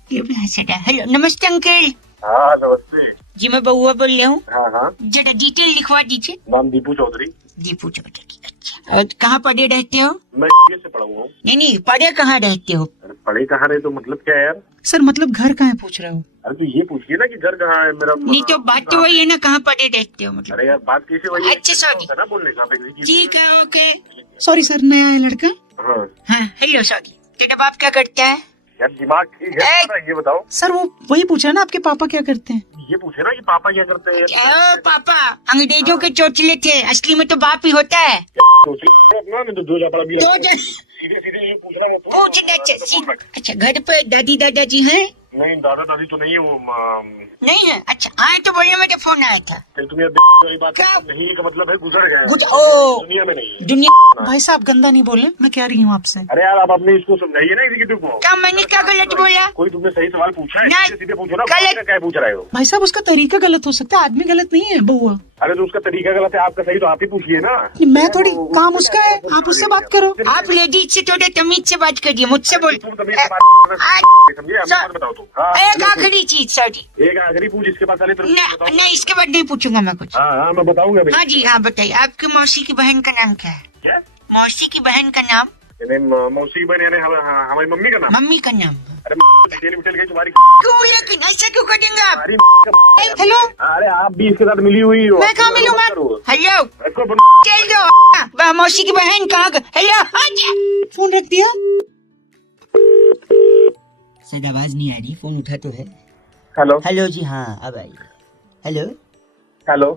हेलो नमस्ते अंकल। हाँ नमस्ते। जी मैं बउआ बोल रहा हूँ। हाँ हाँ। जरा डिटेल लिखवा दीजिए। नाम दीपू चौधरी। दीपू चौधरी, अच्छा। और कहाँ पढ़े रहते हो? मैं से पढ़ा हुआ हूँ। नहीं पढ़े कहाँ रहते हो? अरे पढ़े कहाँ रहे तो मतलब क्या है यार? सर मतलब घर कहाँ है पूछ रहे हो? अरे तो ये पूछिए ना कि घर कहाँ है मेरा। नहीं तो बात तो वही है ना, कहाँ पढ़े रहते हो मतलब। अरे यार बात कैसे वही है? अच्छा सॉरी ना बोलने का। ठीक है ओके। सॉरी सर, नया है लड़का। हाँ हाँ हेलो सॉरी। तेरा बाप क्या करता है? यार दिमाग ठीक है ना, ये बताओ। सर वो वही पूछ रहा है ना आपके पापा क्या करते हैं। ये पूछे ना कि पापा क्या करते हैं। ओ पापा अंग्रेजों के चोचले थे, असली में तो बाप ही होता है। अपना मैं तो दो जा पड़ा भी। सीधे सीधे ये पूछना मत। पूछना अच्छा घर पे दादी दादाजी हैं? नहीं दादा दादी तो नहीं है वो। नहीं है? अच्छा आए तो बोलिए मुझे फोन आया था। तुम्हें वाली बात नहीं का मतलब है गुजर गया। ओ दुनिया में नहीं है। दुनिया। भाई साहब गंदा नहीं बोले, मैं कह रही हूँ आपसे। अरे यार आप अपने इसको समझाइए ना एग्जीक्यूटिव को। क्या मैंने क्या गलत बोला? कोई तुमने सही सवाल पूछा है, नहीं, सीधे सीधे पूछो ना। गलत। क्या पूछ रहे हो? भाई साहब उसका तरीका गलत हो सकता है, आदमी गलत नहीं है बउआ। अरे तो उसका तरीका गलत है, आपका सही तो आप ही पूछिए ना। मैं थोड़ी, काम उसका है, आप उससे बात करो। आप लेडीज से थोड़े तमीज से बात करिए, मुझसे बोल। बताओ तुम। एक आखिरी चीज सॉरी। एक आखिरी पूछ, इसके बाद नहीं इसके बाद नहीं पूछूंगा मैं कुछ। हाँ मैं बताऊंगा। हाँ जी हाँ बताइए। आपकी मौसी की बहन का नाम क्या है? मौसी की बहन का नाम? मौसी की बहन यानी हमारी मम्मी का नाम। मम्मी का नाम? अरे डिटेल गई तुम्हारी। क्यों लेकिन ऐसा क्यों करेंगे आप? हेलो अरे आप भी इसके साथ मिली हुई हो। मैं कहाँ मिलूँ? मैं हेलो चल दो। मौसी की बहन कहाँ? हेलो फोन रख दिया। शायद आवाज नहीं आ रही, फोन उठा तो है। हेलो हेलो जी हाँ अब आई। Hello hello.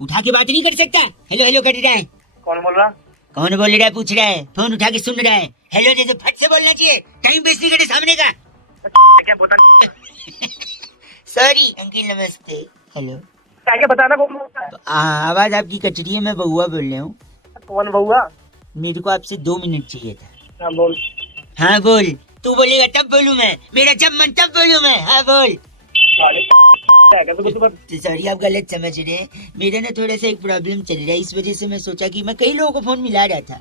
उठा के बात नहीं कर सकता? हेलो हेलो कर रहा है। कौन बोल रहा? कौन बोल रहा है पूछ रहा है, फोन उठा के सुन रहा है। हेलो जैसे फट से बोलना चाहिए, टाइम वेस्ट नहीं करे सामने का। क्या बता? सॉरी अंकिल नमस्ते। हेलो क्या बताना कौन बोल रहा है? आवाज आपकी कट रही है, मैं बउआ बोल रहा हूँ। कौन बउआ? मेरे को आपसे 2 मिनट चाहिए था। हाँ बोल। हाँ बोल। तू बोलेगा तब बोलूँ मैं, मेरा जब मन तब बोलूँ मैं। हाँ बोल। सॉरी आप गलत समझ रहे हैं, मेरा ना थोड़ा सा एक प्रॉब्लम चल रहा है, इस वजह से मैं सोचा कि मैं कई लोगों को फोन मिला रहा था,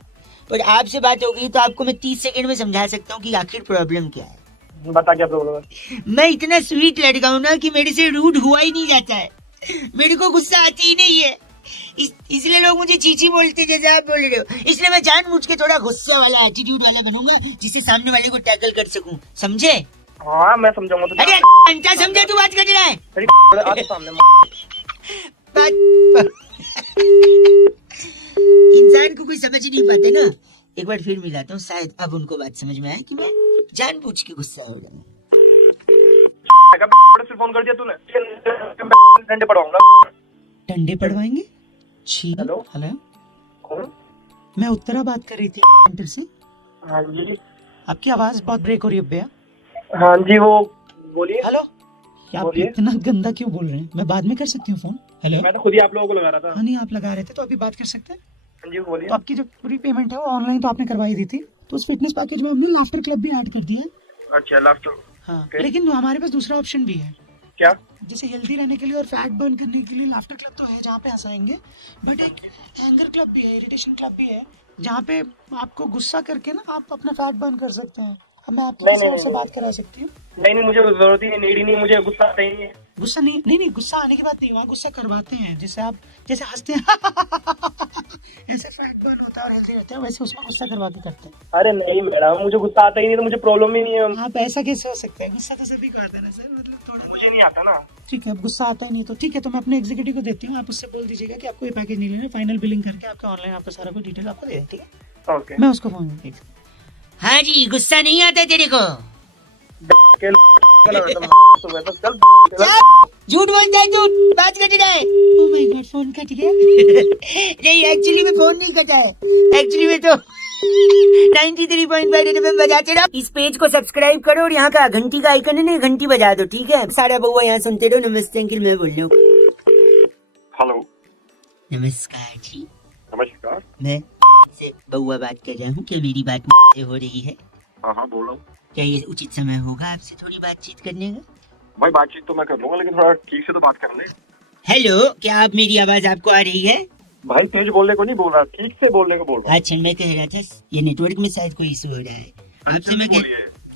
पर आपसे बात हो गई तो आपको मैं 30 सेकंड में समझा सकता हूँ कि आखिर प्रॉब्लम क्या है। बता क्या प्रॉब्लम है? मैं इतना स्वीट लड़का हूँ ना कि मेरे से रूड हुआ ही नहीं जाता है, मेरे को गुस्सा आती ही नहीं है, इसलिए लोग मुझे चीची बोलते जैसे आप बोल रहे हो। इसलिए मैं जानबूझ के थोड़ा गुस्सा वाला एटीट्यूड वाला बनूंगा जिससे सामने वाले को टैकल कर सकूं, समझे? हाँ मैं समझाऊंगा तुझे। अरे अंटा समझा तू बात कर रहा है? आगे सामने इंसान को कोई समझ नहीं पाते ना, एक बार फिर मिलाता हूँ, शायद अब उनको बात समझ में आए कि मैं जानबूझ के गुस्सा हो रहा हूँ। फोन कर दिया तूने, डंडे पड़वाऊंगा। डंडे पड़वाएंगे? हेलो हेलो कौन? मैं उत्तरा बात कर रही थी सेंटर से। हाँ जी। आपकी आवाज बहुत ब्रेक हो रही है भैया। हाँ जी वो बोलिए। हेलो आप इतना गंदा क्यों बोल रहे हैं? मैं बाद में कर सकती हूँ फोन। हेलो मैं तो खुद ही आप लोगों को लगा रहा था। हाँ नहीं आप लगा रहे थे तो अभी बात कर सकते हैं। हाँ जी बोलिए। तो आपकी जो पूरी पेमेंट है वो ऑनलाइन तो आपने करवाई दी थी, तो उस फिटनेस पैकेज में हमने लाफ्टर क्लब भी ऐड कर दिया है। अच्छा लास्ट। हाँ लेकिन हमारे पास दूसरा ऑप्शन भी है। क्या? जैसे हेल्दी रहने के लिए और फैट बर्न करने के लिए लाफ्टर क्लब तो है जहाँ पे हंसाएंगे, बट एक एंगर क्लब भी है, इरिटेशन क्लब भी है, जहाँ पे आपको गुस्सा करके ना आप अपना फैट बर्न कर सकते हैं। अब मैं आपको किसी और से बात करा सकती हूँ। नहीं मुझे जरूरत ही नहीं, नहीं मुझे गुस्सा आता ही नहीं है। गुस्सा नहीं गुस्सा आने की बात नहीं, वहाँ गुस्सा करवाते हैं, जैसे आप जैसे हंसते हैं ऐसे फैट बर्न होता है और हेल्दी रहते हैं, वैसे उसमें गुस्सा करवा के करते हैं। अरे नहीं मैडम मुझे गुस्सा आता ही नहीं, तो मुझे प्रॉब्लम ही नहीं है। आप ऐसा कैसे हो सकता है? गुस्सा तो सभी को आता है ना सर, मतलब थोड़ा मुझे नहीं आता ना। ठीक है अब गुस्सा आता ही नहीं तो ठीक है, तो मैं अपने एग्जीक्यूटिव को देती हूँ, आप उससे बोल दीजिएगा कि आपको ये पैकेज नहीं लेना, फाइनल बिलिंग करके आपका ऑनलाइन आपका सारा कुछ डिटेल आपको दे दें, ठीक है? ओके मैं उसको फोन करती हूँ। हाँ जी गुस्सा नहीं आता तेरे को? झूठ बोलता है तू, बात कर रहा है। Oh my God phone cut गया। नहीं एक्चुअली में फोन नहीं कटा है, एक्चुअली में तो 93.5 FM बजाते रहो। इस पेज को सब्सक्राइब करो और यहाँ का घंटी का आइकन है ना, घंटी बजा दो, ठीक है? सारा बउआ यहाँ सुनते रहो। नमस्ते अंकिल मैं बोल रहा हूँ। हेलो नमस्कार जी। नमस्कार। मैं से बउआ बात कर रहा हूँ, क्या मेरी बात से हो रही है? हाँ हाँ बोल रहा हूँ। क्या ये उचित समय होगा आपसे थोड़ी बातचीत करने का? भाई बातचीत तो मैं कर लूंगा, लेकिन थोड़ा ठीक से तो बात कर ले। हेलो क्या आप मेरी आवाज आपको आ रही है? भाई तेज बोलने को नहीं बोल रहा, ठीक से बोलने को बोल रहा। अच्छा मैं कह रहा था ये नेटवर्क में शायद कोई इशू हो रहा है। आपसे मैं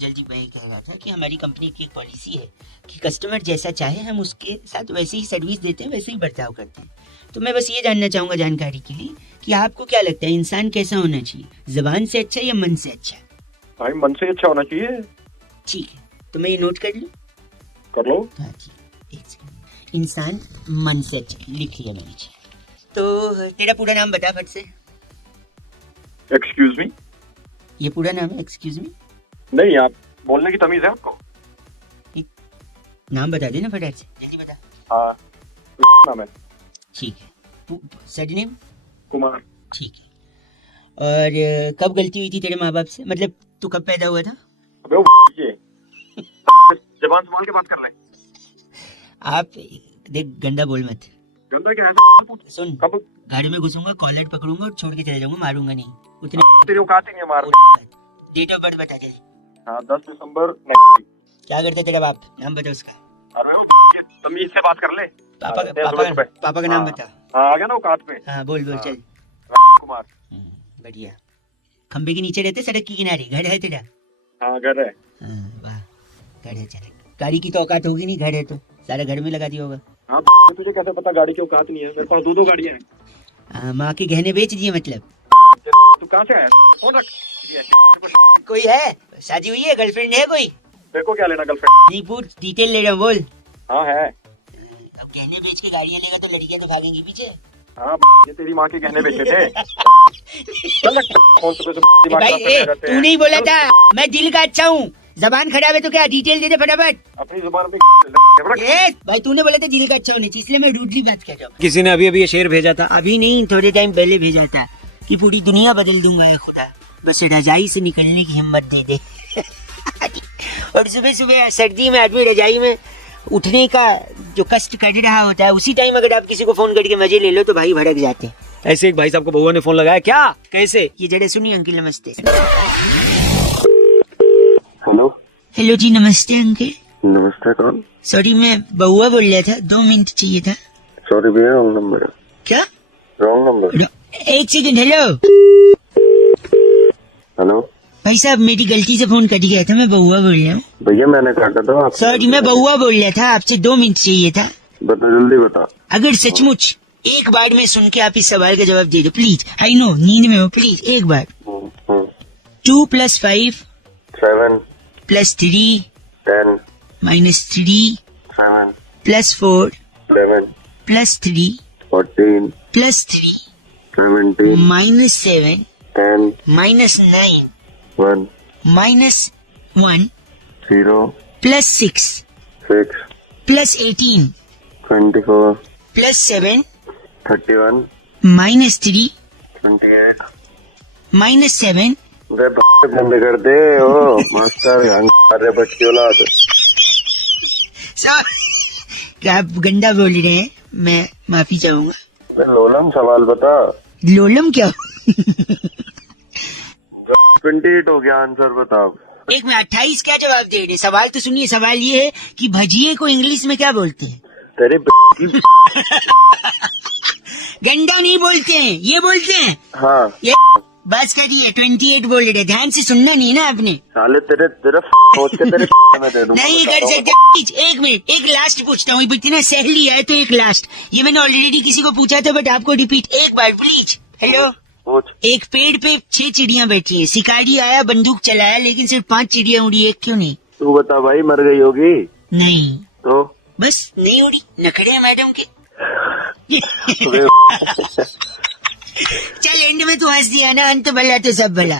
जल्दी मैं कह रहा था कि हमारी कंपनी की एक पॉलिसी है कि कस्टमर जैसा चाहे हम उसके साथ वैसे ही सर्विस देते हैं, वैसे ही बर्ताव करते हैं। तो मैं बस ये जानना चाहूंगा जानकारी के लिए कि आपको क्या लगता है इंसान कैसा होना चाहिए, जबान से अच्छा या मन से अच्छा? भाई मन से अच्छा होना चाहिए। ठीक है, तो मैं ये नोट कर लूं? कर लो। हाँ जी, एक सेकंड। इंसान मन से अच्छा, लिख लिया मैंने। तो तेरा पूरा नाम बता फट से। Excuse me. ये पूरा नाम है एक्सक्यूज मी? नहीं, आप बोलने की तमीज है आपको? नाम बता देना फटाक से, जल्दी बता। हाँ, नाम है। ठीक है। सरनेम? कुमार। ठीक है। और कब गलती हुई थी तेरे माँ बाप से, मतलब तू कब पैदा हुआ था? अबे वो ये जबान संभाल के बात कर ले। आप देख गंदा बोल मत। गंदा क्या है? सुन, कब गाड़ी में घुसूंगा, कॉलर पकड़ूंगा और छोड़ के चले जाऊंगा, मारूंगा नहीं। उतने तेरी औकात ही नहीं है मार। डेट ऑफ बर्थ बता जल्दी। हाँ, 10 दिसंबर। क्या करता है तेरा बाप, नाम बता उसका। अरे तमीज से बात कर ले। पापा का नाम बता। हाँ, आ गया ना औकात पे। हाँ बोल चल। कुमार। बढ़िया। खंबे के नीचे रहते, सड़क के किनारे घर है तेरा? हाँ, घर है। वाह, घर है। चल, गाड़ी की तो औकात होगी नहीं, घर है तो सारा घर में लगा दिया होगा। हाँ, तुझे कैसे पता गाड़ी की औकात नहीं है? मेरे पास 2 गाड़ियाँ हैं। माँ के गहने बेच दिए मतलब? तू कहाँ से आया? फोन रख। कोई है, शादी हुई है, गर्लफ्रेंड है कोई? तेरे को क्या लेना गर्लफ्रेंड? नहीं पूछ, डिटेल ले रहा हूँ, बोल। हाँ है। अब गहने बेच के गाड़ियाँ लेगा तो लड़कियाँ तो भागेंगी पीछे। हाँ, ये तेरी माँ के गहने बेचे थे। भाई तू नहीं बोला था मैं दिल का अच्छा हूँ, जबान खराब है तो क्या, डिटेल दे दे फटाफट। अपनी जुबान पे भाई तूने बोला था दिल का अच्छा होने चाहिए, इसलिए मैं रूडली बात कर रहा हूँ। किसी ने अभी ये शेर भेजा था, अभी नहीं, थोड़े टाइम पहले भेजा था कि पूरी दुनिया बदल दूंगा है खुदा, बस रजाई से निकलने की हिम्मत दे दे। और सुबह सुबह सर्दी में आदमी रजाई में उठने का जो कष्ट कर रहा होता है, उसी टाइम अगर आप किसी को फोन करके मजे ले लो तो भाई भड़क जाते हैं। ऐसे एक भाई साहब को बउआ ने फोन लगाया, क्या कैसे? ये जरा सुनिए अंकल, नमस्ते। हेलो। हेलो जी, नमस्ते अंकल। नमस्ते, कौन? सॉरी, मैं बउआ बोल रहा था, 2 मिनट चाहिए था। सॉरी भैया, रॉन्ग नंबर है। क्या रॉन्ग नंबर? एक सेकंड। हेलो हेलो भाई साहब, मेरी गलती से फोन कट गया था, मैं बउआ बोल रहा हूँ। भैया मैंने काटा था आप। सॉरी, मैं बउआ बोल रहा था, आपसे 2 मिनट चाहिए था। बता, जल्दी बता। अगर सचमुच एक बार में सुन के आप इस सवाल का जवाब दे दो प्लीज। आई नो नींद में हो, प्लीज एक बार। 2 + 5 7 + 3 10 -3 7 + 4 11 + 3 14 + 3 17 -7 10 -9 1 -1 0 + 6 6 + 18 24 + 7 31 -3 28 -7 बंद कर दे। ओ मास्टर, अरे बच्ची औलाद। क्या आप गंदा बोल रहे हैं, मैं माफी चाहूंगा। लोलम, सवाल बता। लोलम क्या? 28 हो गया, आंसर बताओ। एक में 28 क्या जवाब दे रहे? सवाल तो सुनिए, सवाल ये है कि भजिए को इंग्लिश में क्या बोलते हैं? तेरे गंदा नहीं बोलते हैं, ये बोलते हैं। हाँ, ये बस करिए, 28 बोल रहे, ध्यान से सुनना नहीं ना आपने। साले तेरे सोच के तेरे में दे दूंगा। नहीं कर सकते। एक मिनट, एक लास्ट पूछता हूँ, इतना सहेली है तो एक लास्ट। ये मैंने ऑलरेडी किसी को पूछा था, बट आपको रिपीट एक बार प्लीज। हेलो। एक पेड़ पे 6 चिड़ियां बैठी है, शिकारी आया, बंदूक चलाया, लेकिन सिर्फ 5 चिड़िया उड़ी, एक क्यों नहीं? तू बता भाई, मर गई होगी? नहीं तो बस नहीं उड़ी, नखड़े हैं मैडम के। चल एंड में तू हंस दिया ना, अंत भला तो सब भला।